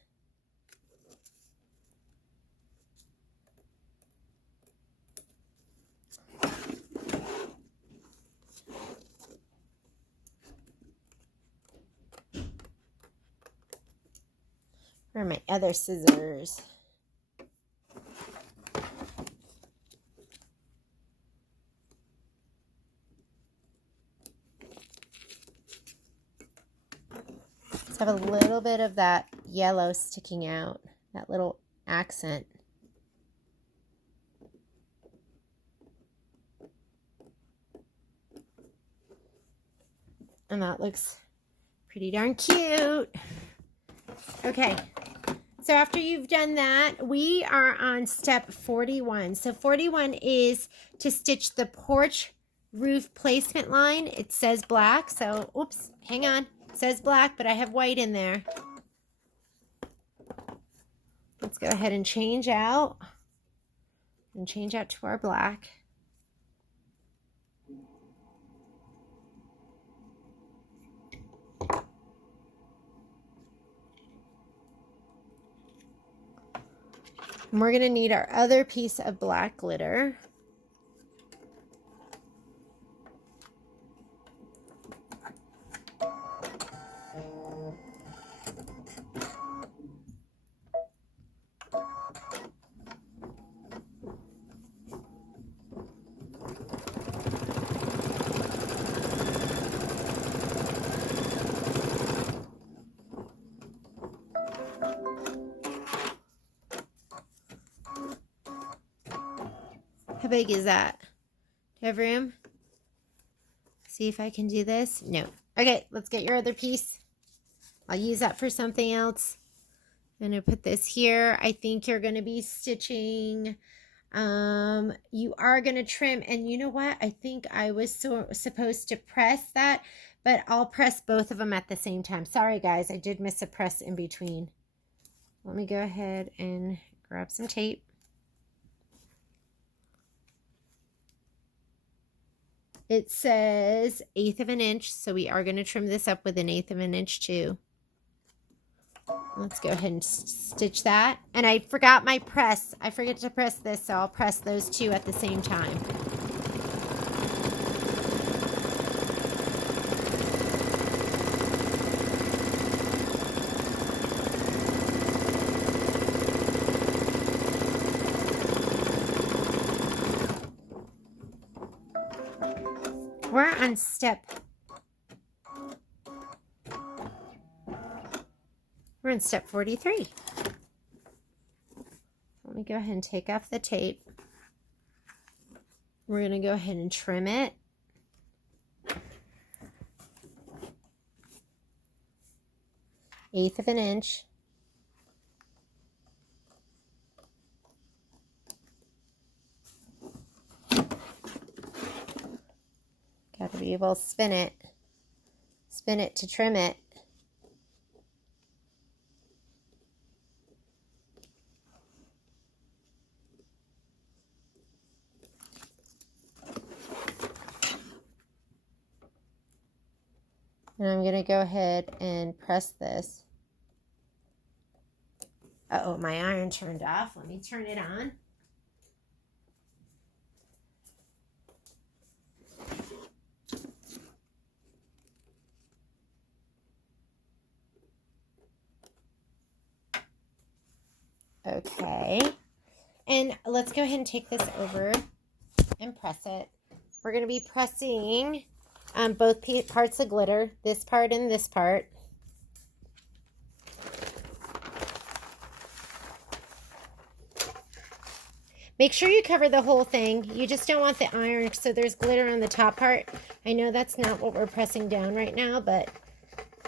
Where are my other scissors? Let's have a little bit of that yellow sticking out, that little accent. And that looks pretty darn cute. Okay, so after you've done that, we are on step 41. So 41 is to stitch the porch roof placement line. It says black, so oops, hang on. It says black, but I have white in there. Let's go ahead and change out to our black. And we're going to need our other piece of black glitter. How big is that? Do you have room? See if I can do this. No. Okay, let's get your other piece. I'll use that for something else. I'm going to put this here. I think you're going to be stitching. You are going to trim. And you know what? I think I was supposed to press that, but I'll press both of them at the same time. Sorry, guys. I did miss a press in between. Let me go ahead and grab some tape. It says 1/8 of an inch, so we are going to trim this up with 1/8 of an inch too. Let's go ahead and stitch that. And I forgot my press. I forget to press this, so I'll press those two at the same time. We're on step 43. Let me go ahead and take off the tape. We're going to go ahead and trim it. Eighth of an inch. Got to be able to spin it to trim it. And I'm going to go ahead and press this. Uh-oh, my iron turned off. Let me turn it on. Okay, and let's go ahead and take this over and press it. We're going to be pressing both parts of glitter, this part and this part. Make sure you cover the whole thing. You just don't want the iron so there's glitter on the top part. I know that's not what we're pressing down right now, but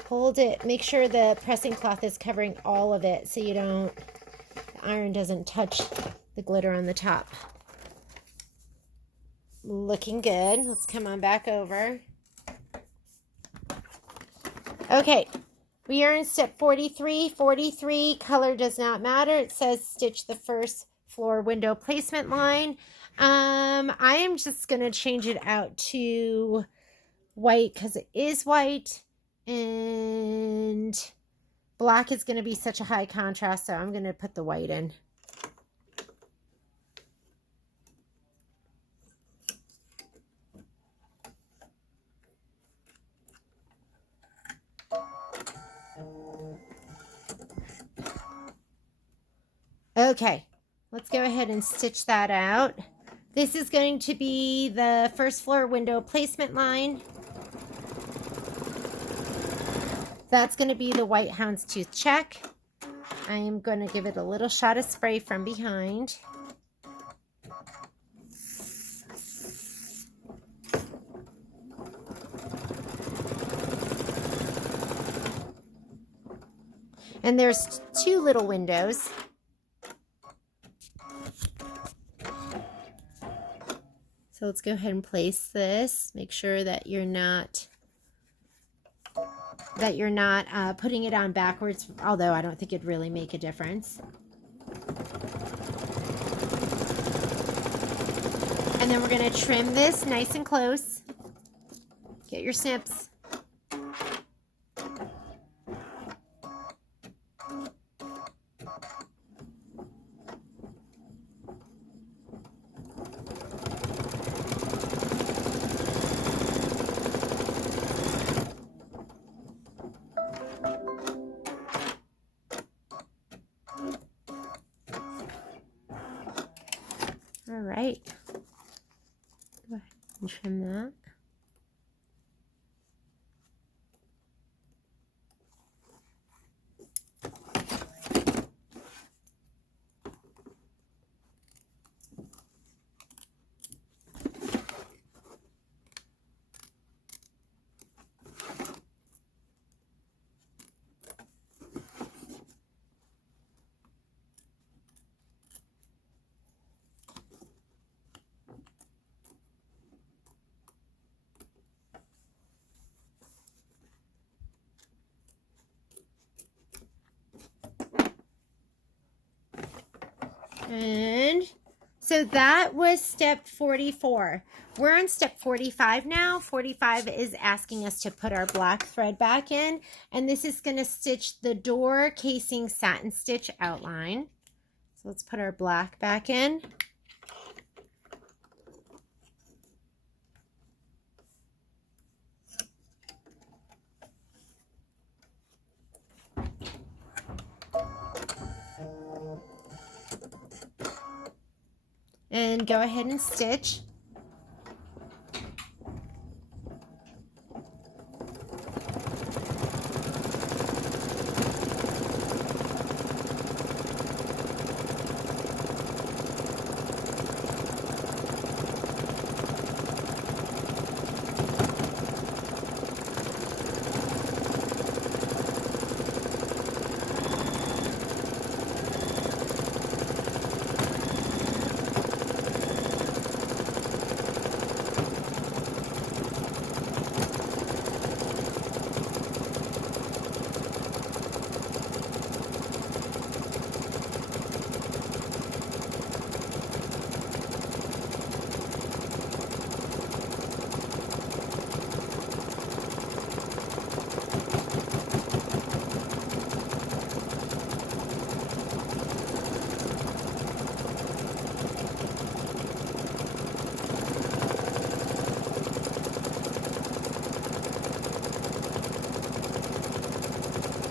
Hold it. Make sure the pressing cloth is covering all of it so the iron doesn't touch the glitter on the top. Looking good. Let's come on back over. Okay, we are in step 43. 43, color does not matter. It says stitch the first floor window placement line. I am just going to change it out to white because it is white, and black is going to be such a high contrast, so I'm going to put the white in. Okay, let's go ahead and stitch that out. This is going to be the first floor window placement line. That's going to be the white houndstooth check. I am going to give it a little shot of spray from behind. And there's 2 little windows. So let's go ahead and place this. Make sure that you're not putting it on backwards, although I don't think it'd really make a difference. And then we're going to trim this nice and close. Get your snips. All right, go ahead and trim that. And so that was step 44. We're on step 45 now. 45 is asking us to put our black thread back in, and this is going to stitch the door casing satin stitch outline. So let's put our black back in. And go ahead and stitch.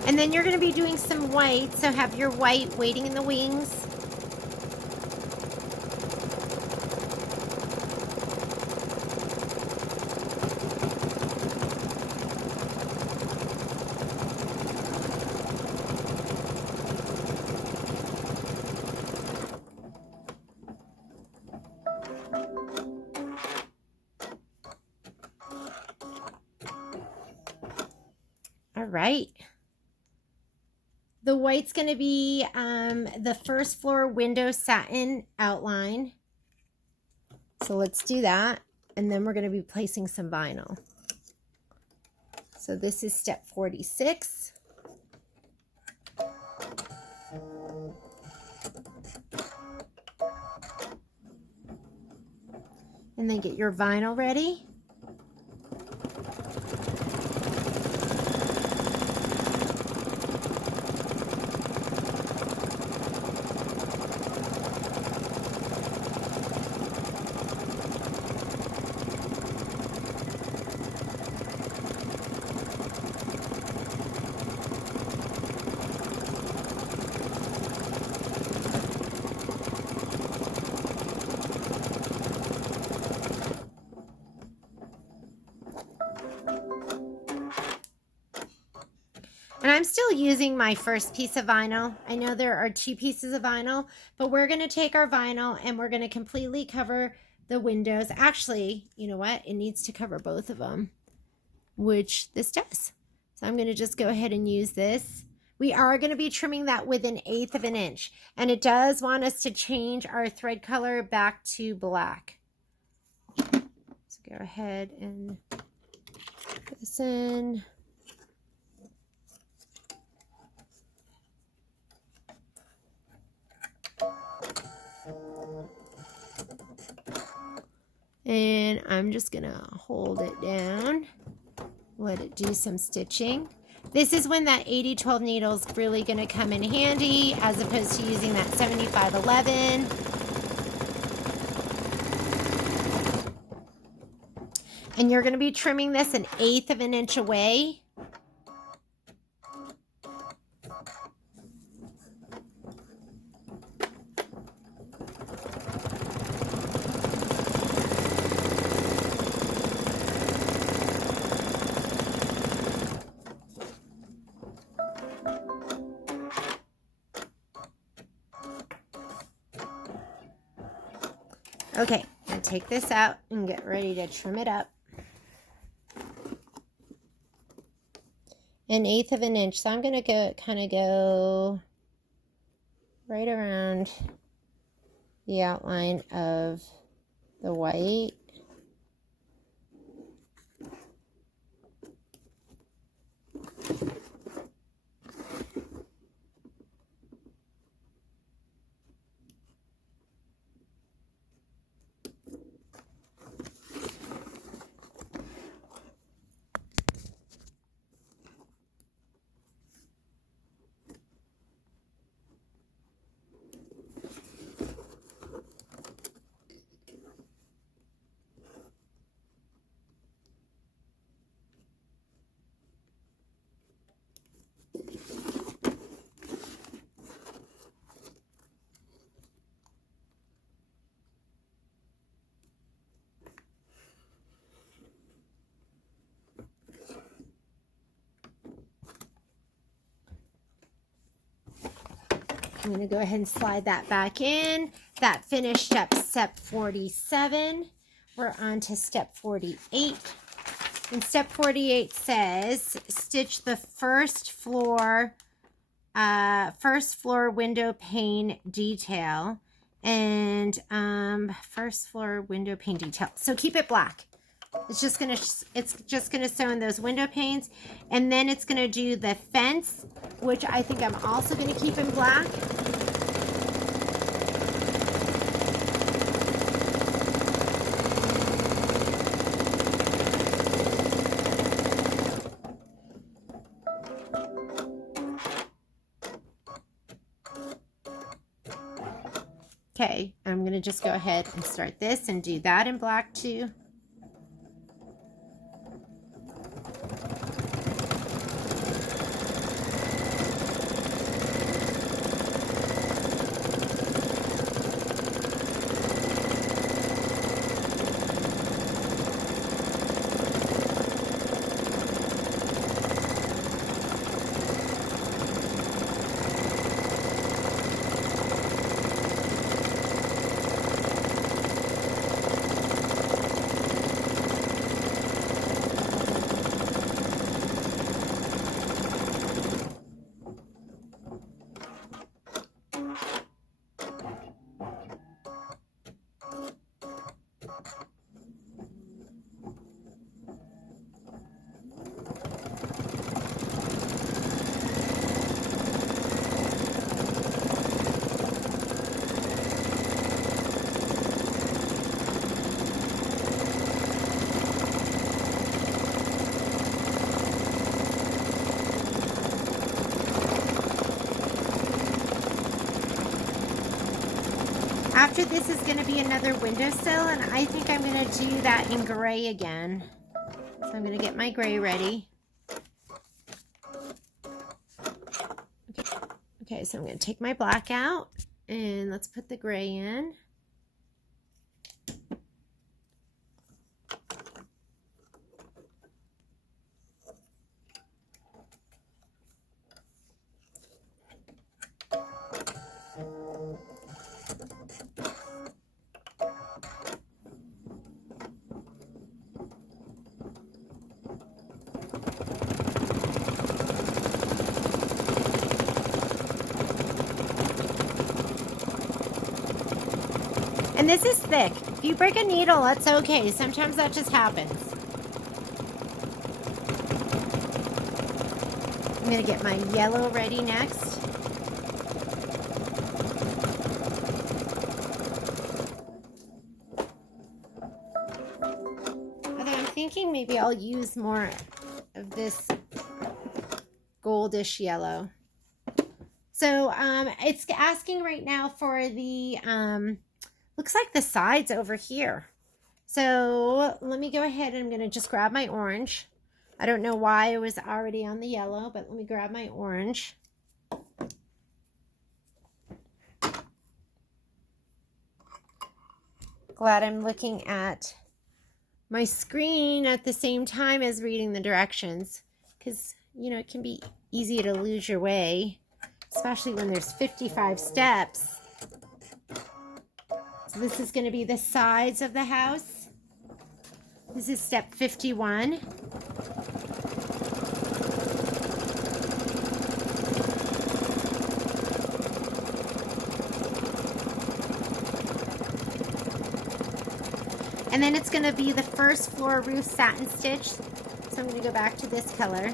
And then you're going to be doing some white, so have your white waiting in the wings. All right. The white's going to be the first floor window satin outline. So let's do that. And then we're going to be placing some vinyl. So this is step 46. And then get your vinyl ready. And I'm still using my first piece of vinyl. I know there are 2 pieces of vinyl, but we're going to take our vinyl and we're going to completely cover the windows. Actually, you know what? It needs to cover both of them, which this does. So I'm going to just go ahead and use this. We are going to be trimming that with 1/8 of an inch. And it does want us to change our thread color back to black. So go ahead and put this in. And I'm just going to hold it down, let it do some stitching. This is when that 80-12 needle is really going to come in handy as opposed to using that 75-11. And you're going to be trimming this 1/8 of an inch away. Okay, I'm going to take this out and get ready to trim it up. 1/8 of an inch. So I'm going to kind of go right around the outline of the white. I'm going to go ahead and slide that back in. That finished up step 47. We're on to step 48. And step 48 says, stitch the first floor window pane detail. And first floor window pane detail. So keep it black. It's just gonna sew in those window panes, and then it's gonna do the fence, which I think I'm also gonna keep in black. Okay, I'm gonna just go ahead and start this and do that in black too. After this is going to be another windowsill, and I think I'm going to do that in gray again. So I'm going to get my gray ready. Okay, so I'm going to take my black out, and let's put the gray in. And this is thick. If you break a needle, that's okay. Sometimes that just happens. I'm going to get my yellow ready next. Although I'm thinking maybe I'll use more of this goldish yellow. So it's asking right now for the... looks like the sides over here. So let me go ahead and I'm going to just grab my orange. I don't know why it was already on the yellow, but let me grab my orange. Glad I'm looking at my screen at the same time as reading the directions, because, you know, it can be easy to lose your way, especially when there's 55 steps. So this is going to be the sides of the house. This is step 51. And then it's going to be the first floor roof satin stitch. So I'm going to go back to this color.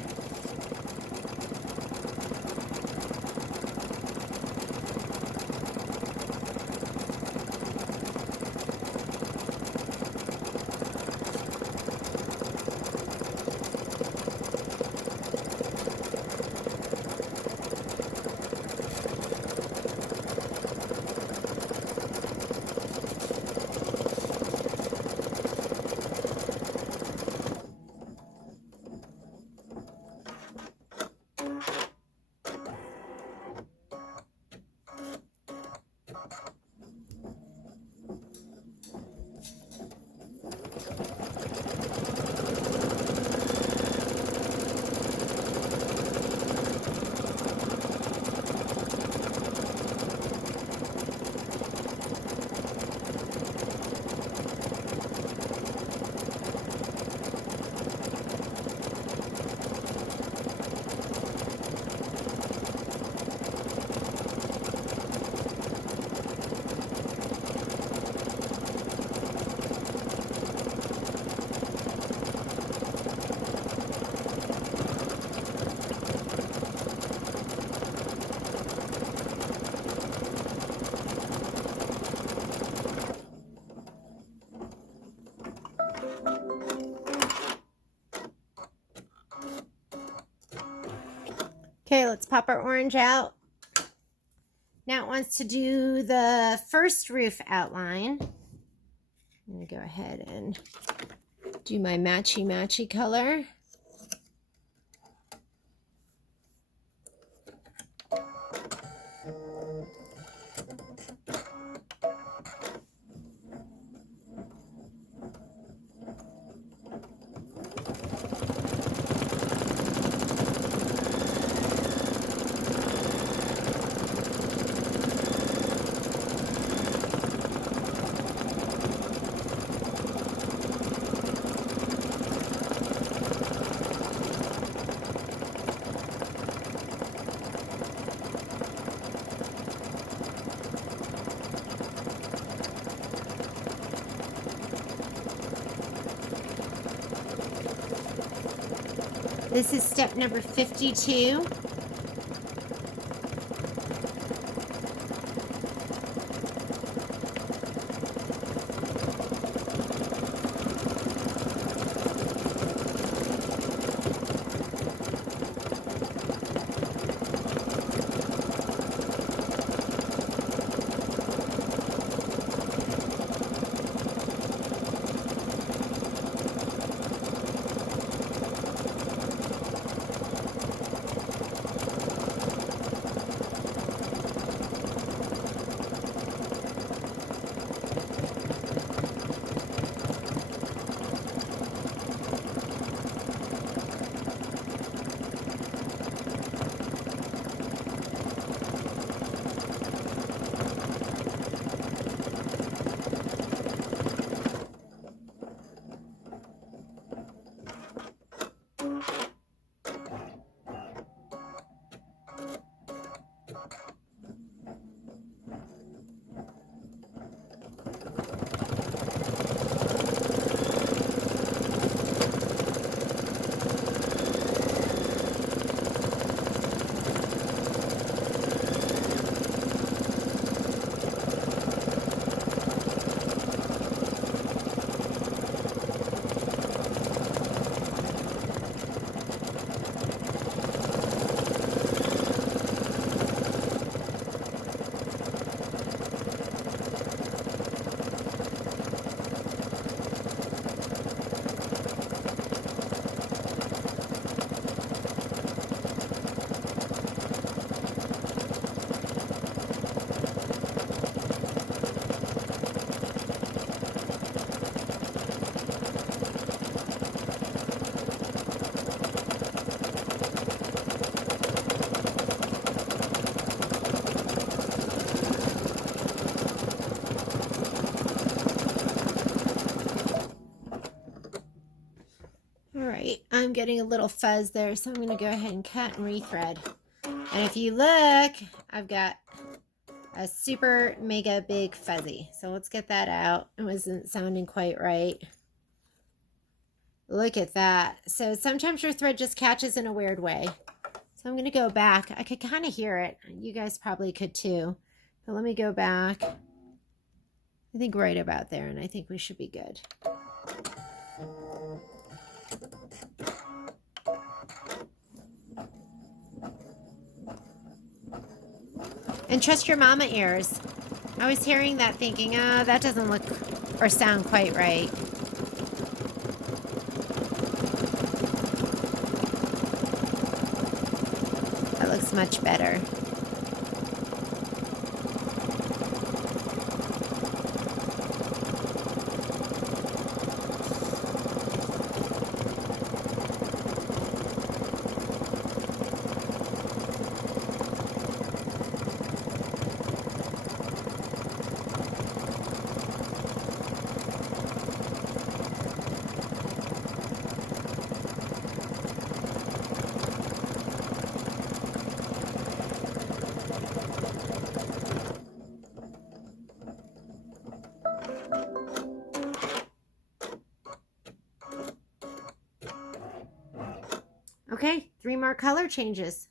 Okay, let's pop our orange out. Now it wants to do the first roof outline. I'm going to go ahead and do my matchy-matchy color. This is step number 52. I'm getting a little fuzz there, so I'm going to go ahead and cut and rethread. And if you look, I've got a super mega big fuzzy. So let's get that out. It wasn't sounding quite right. Look at that. So sometimes your thread just catches in a weird way. So I'm going to go back. I could kind of hear it. You guys probably could too. But let me go back. I think right about there, and I think we should be good. And trust your mama ears. I was hearing that thinking, oh, that doesn't look or sound quite right. That looks much better. Okay, 3 more color changes.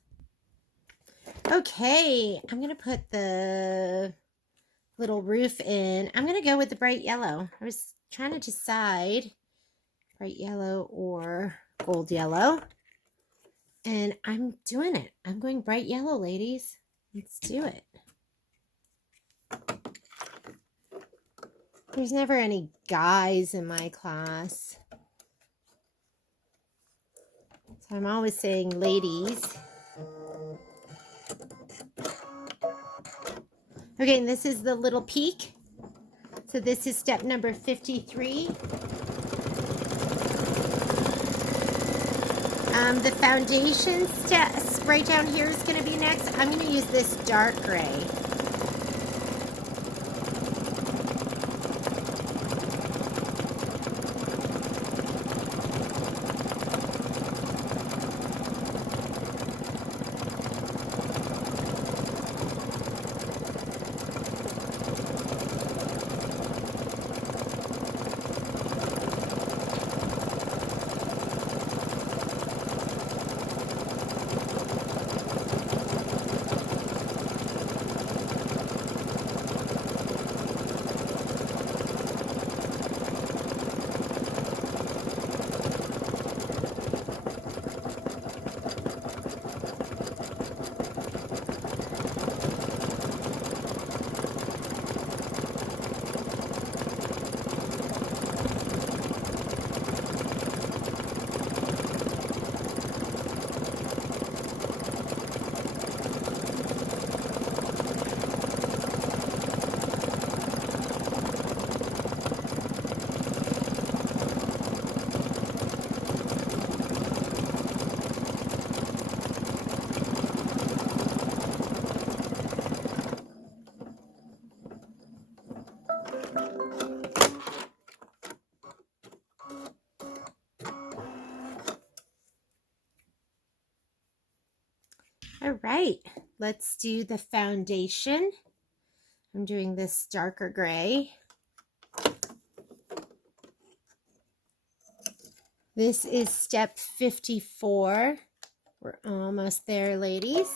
Okay, I'm going to put the little roof in. I'm going to go with the bright yellow. I was trying to decide bright yellow or gold yellow. And I'm doing it. I'm going bright yellow, ladies. Let's do it. There's never any guys in my class. So I'm always saying ladies. Okay, and this is the little peak. So this is step number 53. The foundation spray down here is going to be next. I'm going to use this dark gray. All right, let's do the foundation. I'm doing this darker gray. This is step 54. We're almost there, ladies.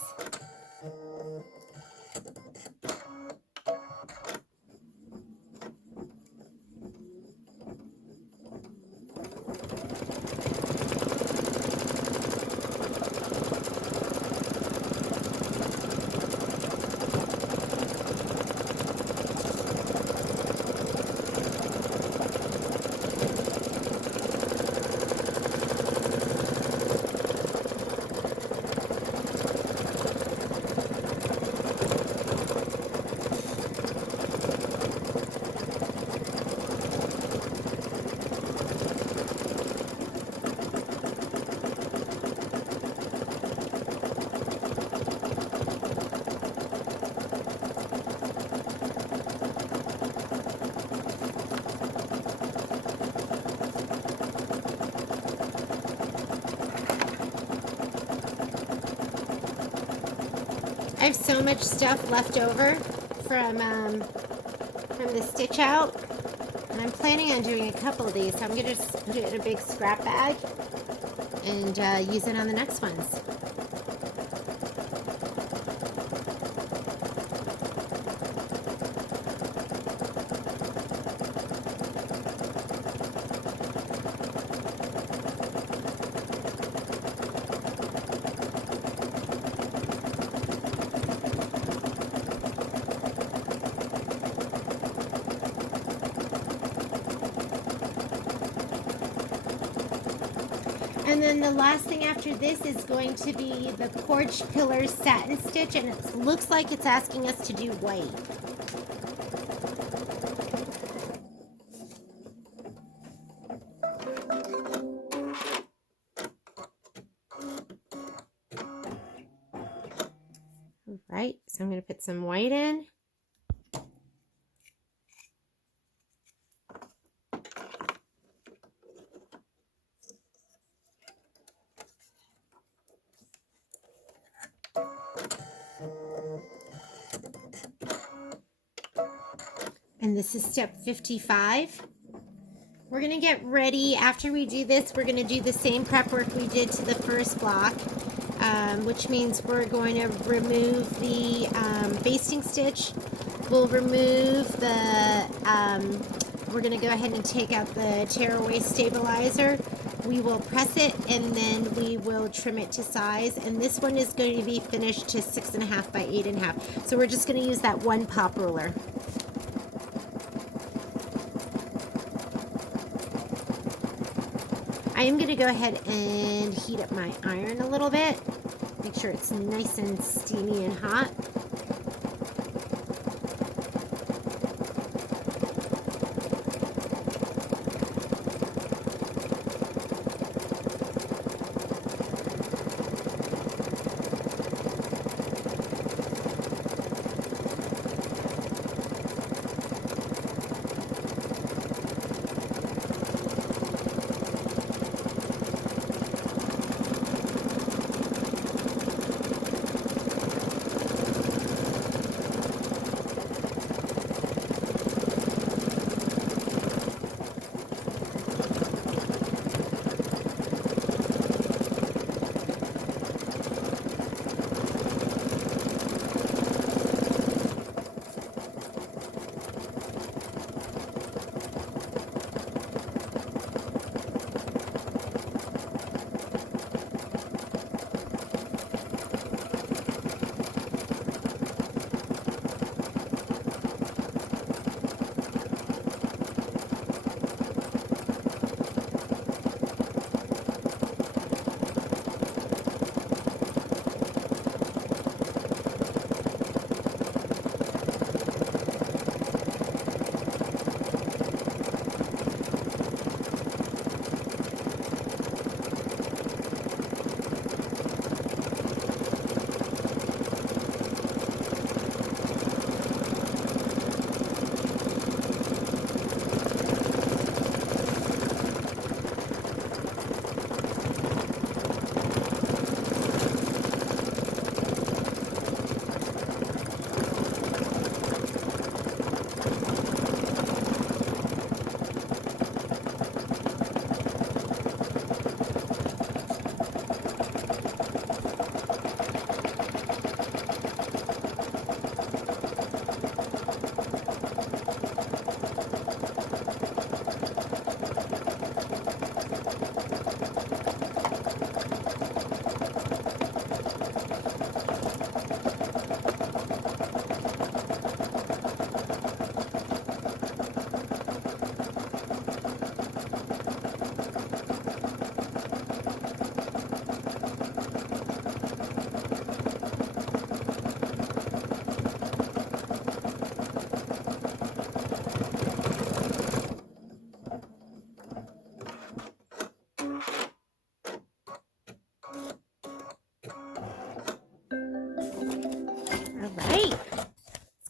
I have so much stuff left over from the stitch out, and I'm planning on doing a couple of these, so I'm going to just put it in a big scrap bag and use it on the next ones. And then the last thing after this is going to be the porch pillar satin stitch, and it looks like it's asking us to do white. All right, so I'm going to put some white in. And this is step 55. We're going to get ready. After we do this, we're going to do the same prep work we did to the first block, which means we're going to remove the basting stitch. We'll remove the, we're going to go ahead and take out the tearaway stabilizer. We will press it, and then we will trim it to size. And this one is going to be finished to 6.5 by 8.5. So we're just going to use that one pop ruler. I am going to go ahead and heat up my iron a little bit. Make sure it's nice and steamy and hot.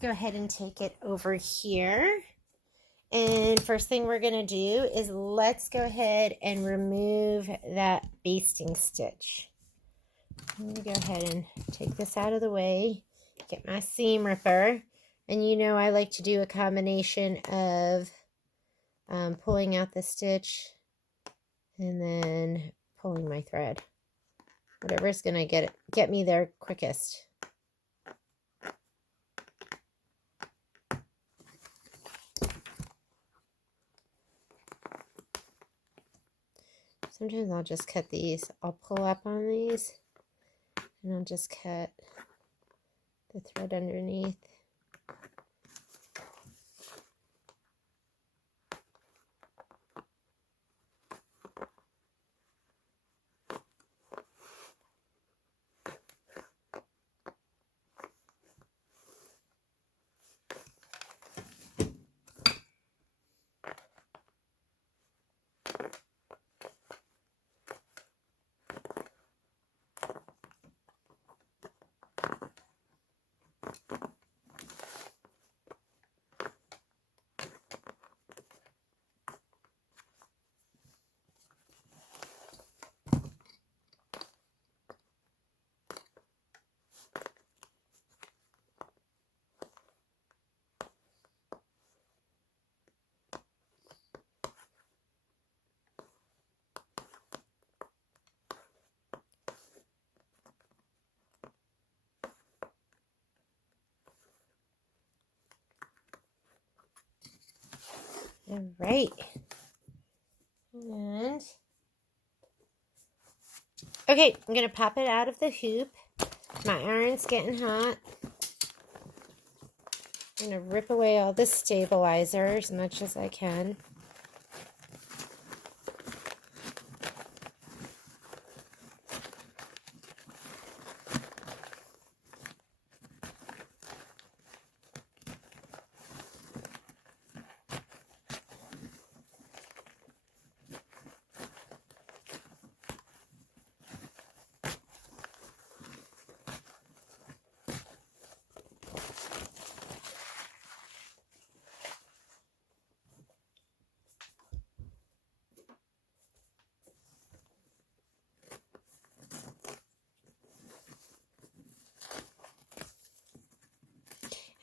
Go ahead and take it over here. And first thing we're going to do is let's go ahead and remove that basting stitch. Let me go ahead and take this out of the way. Get my seam ripper. And you know I like to do a combination of pulling out the stitch and then pulling my thread. Whatever's going to get me there quickest. Sometimes I'll just cut these. I'll pull up on these and I'll just cut the thread underneath. All right. And okay, I'm going to pop it out of the hoop. My iron's getting hot. I'm going to rip away all the stabilizer as much as I can.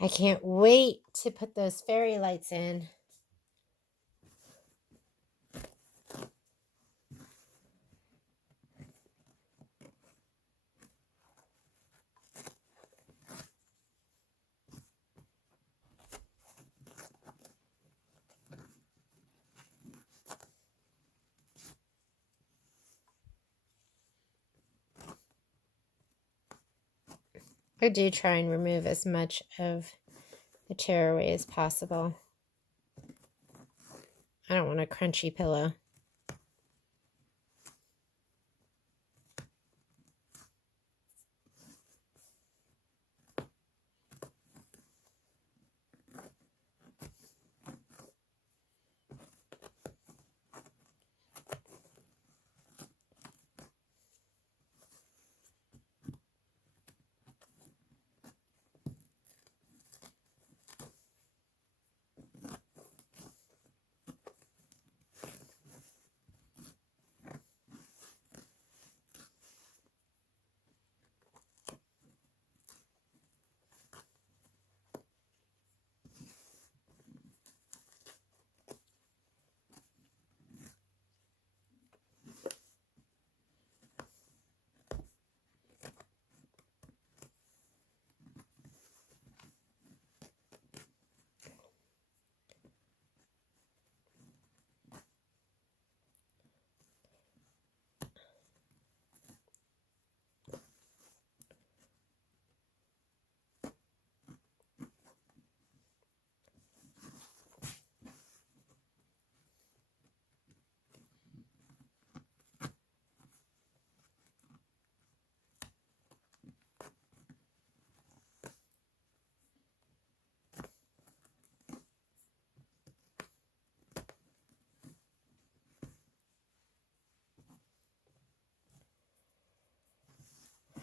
I can't wait to put those fairy lights in. I do try and remove as much of the tearaway as possible. I don't want a crunchy pillow.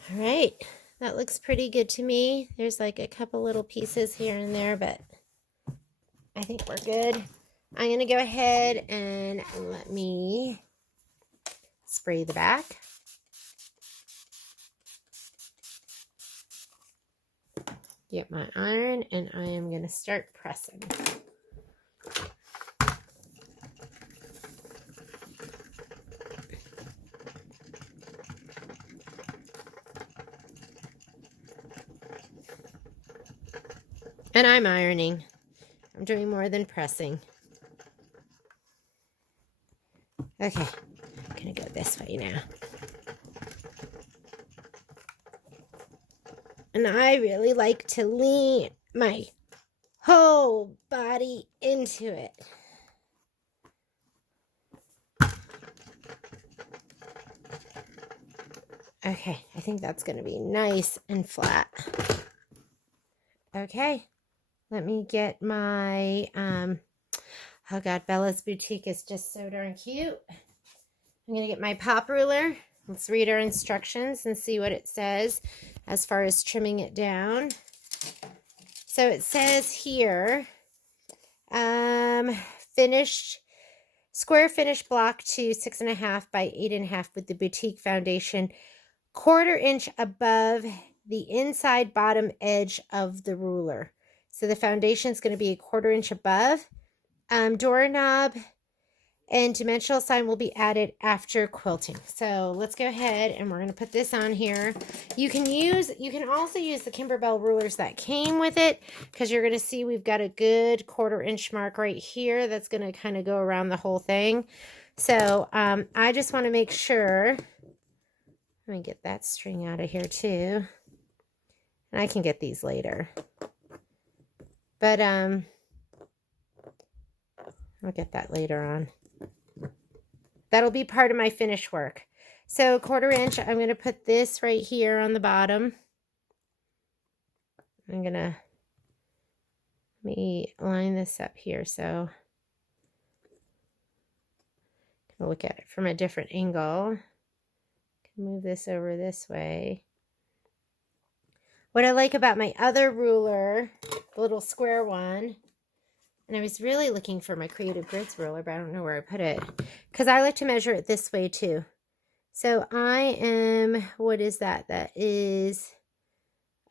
All right, that looks pretty good to me. There's like a couple little pieces here and there, but I think we're good. I'm going to go ahead and let me spray the back. get my iron, and I am going to start pressing. And I'm ironing. I'm doing more than pressing. Okay, I'm going to go this way now. And I really like to lean my whole body into it. Okay, I think that's going to be nice and flat. Okay, let me get my, oh God, Bella's Boutique is just so darn cute. I'm going to get my pop ruler. Let's read our instructions and see what it says as far as trimming it down. So it says here, square finish block to 6.5 by 8.5 with the Boutique foundation, 1/4 inch above the inside bottom edge of the ruler. So the foundation is going to be 1/4 inch above. Doorknob and dimensional sign will be added after quilting. So let's go ahead and we're going to put this on here. You can also use the Kimberbell rulers that came with it, because you're going to see we've got a good 1/4 inch mark right here that's going to kind of go around the whole thing. So I just want to make sure. Let me get that string out of here too. And I can get these later. But I'll get that later on. That'll be part of my finish work. So 1/4 inch, I'm going to put this right here on the bottom. I'm going to, let me line this up here so I can look at it from a different angle. Can move this over this way. What I like about my other ruler, the little square one, and I was really looking for my Creative Grids ruler, but I don't know where I put it, because I like to measure it this way too. So I am, what is that? That is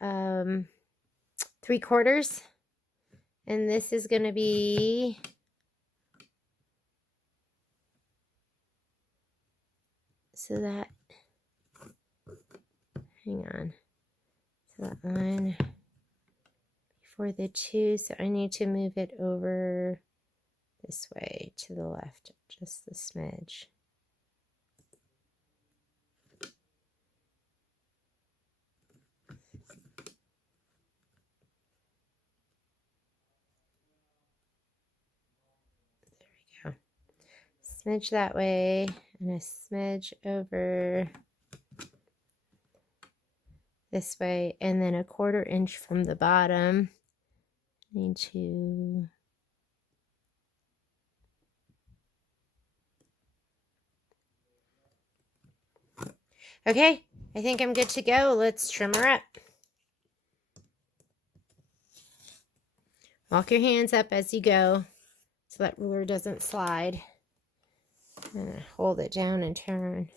3/4. And this is going to be, so that, hang on. So that line for the 2, so I need to move it over this way to the left, just the smidge. There we go. Smidge that way, and a smidge over this way, and then 1/4 inch from the bottom. Need to okay, I think I'm good to go. Let's trim her up. Walk your hands up as you go so that ruler doesn't slide. And hold it down and turn.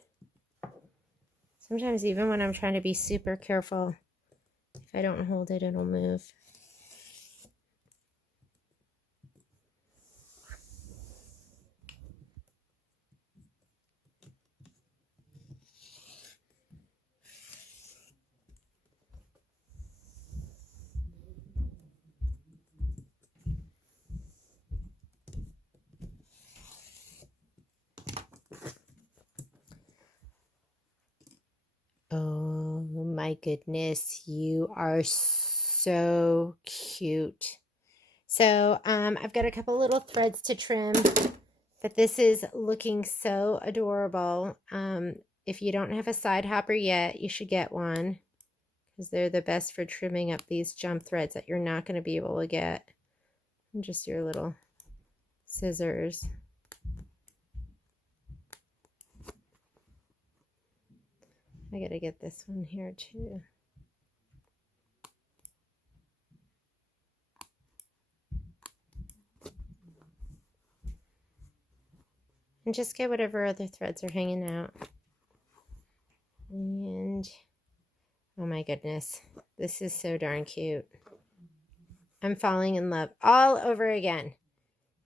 Sometimes even when I'm trying to be super careful, if I don't hold it, it'll move. Oh my goodness, you are so cute. So I've got a couple little threads to trim, but this is looking so adorable. If you don't have a side hopper yet, you should get one, because they're the best for trimming up these jump threads that you're not going to be able to get. And just your little scissors. I gotta get this one here too. And just get whatever other threads are hanging out. And oh my goodness, this is so darn cute. I'm falling in love all over again.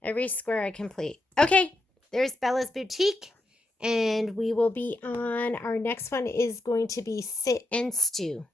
Every square I complete. Okay, there's Bella's Boutique. And we will be on, our next one is going to be Sit and Stew.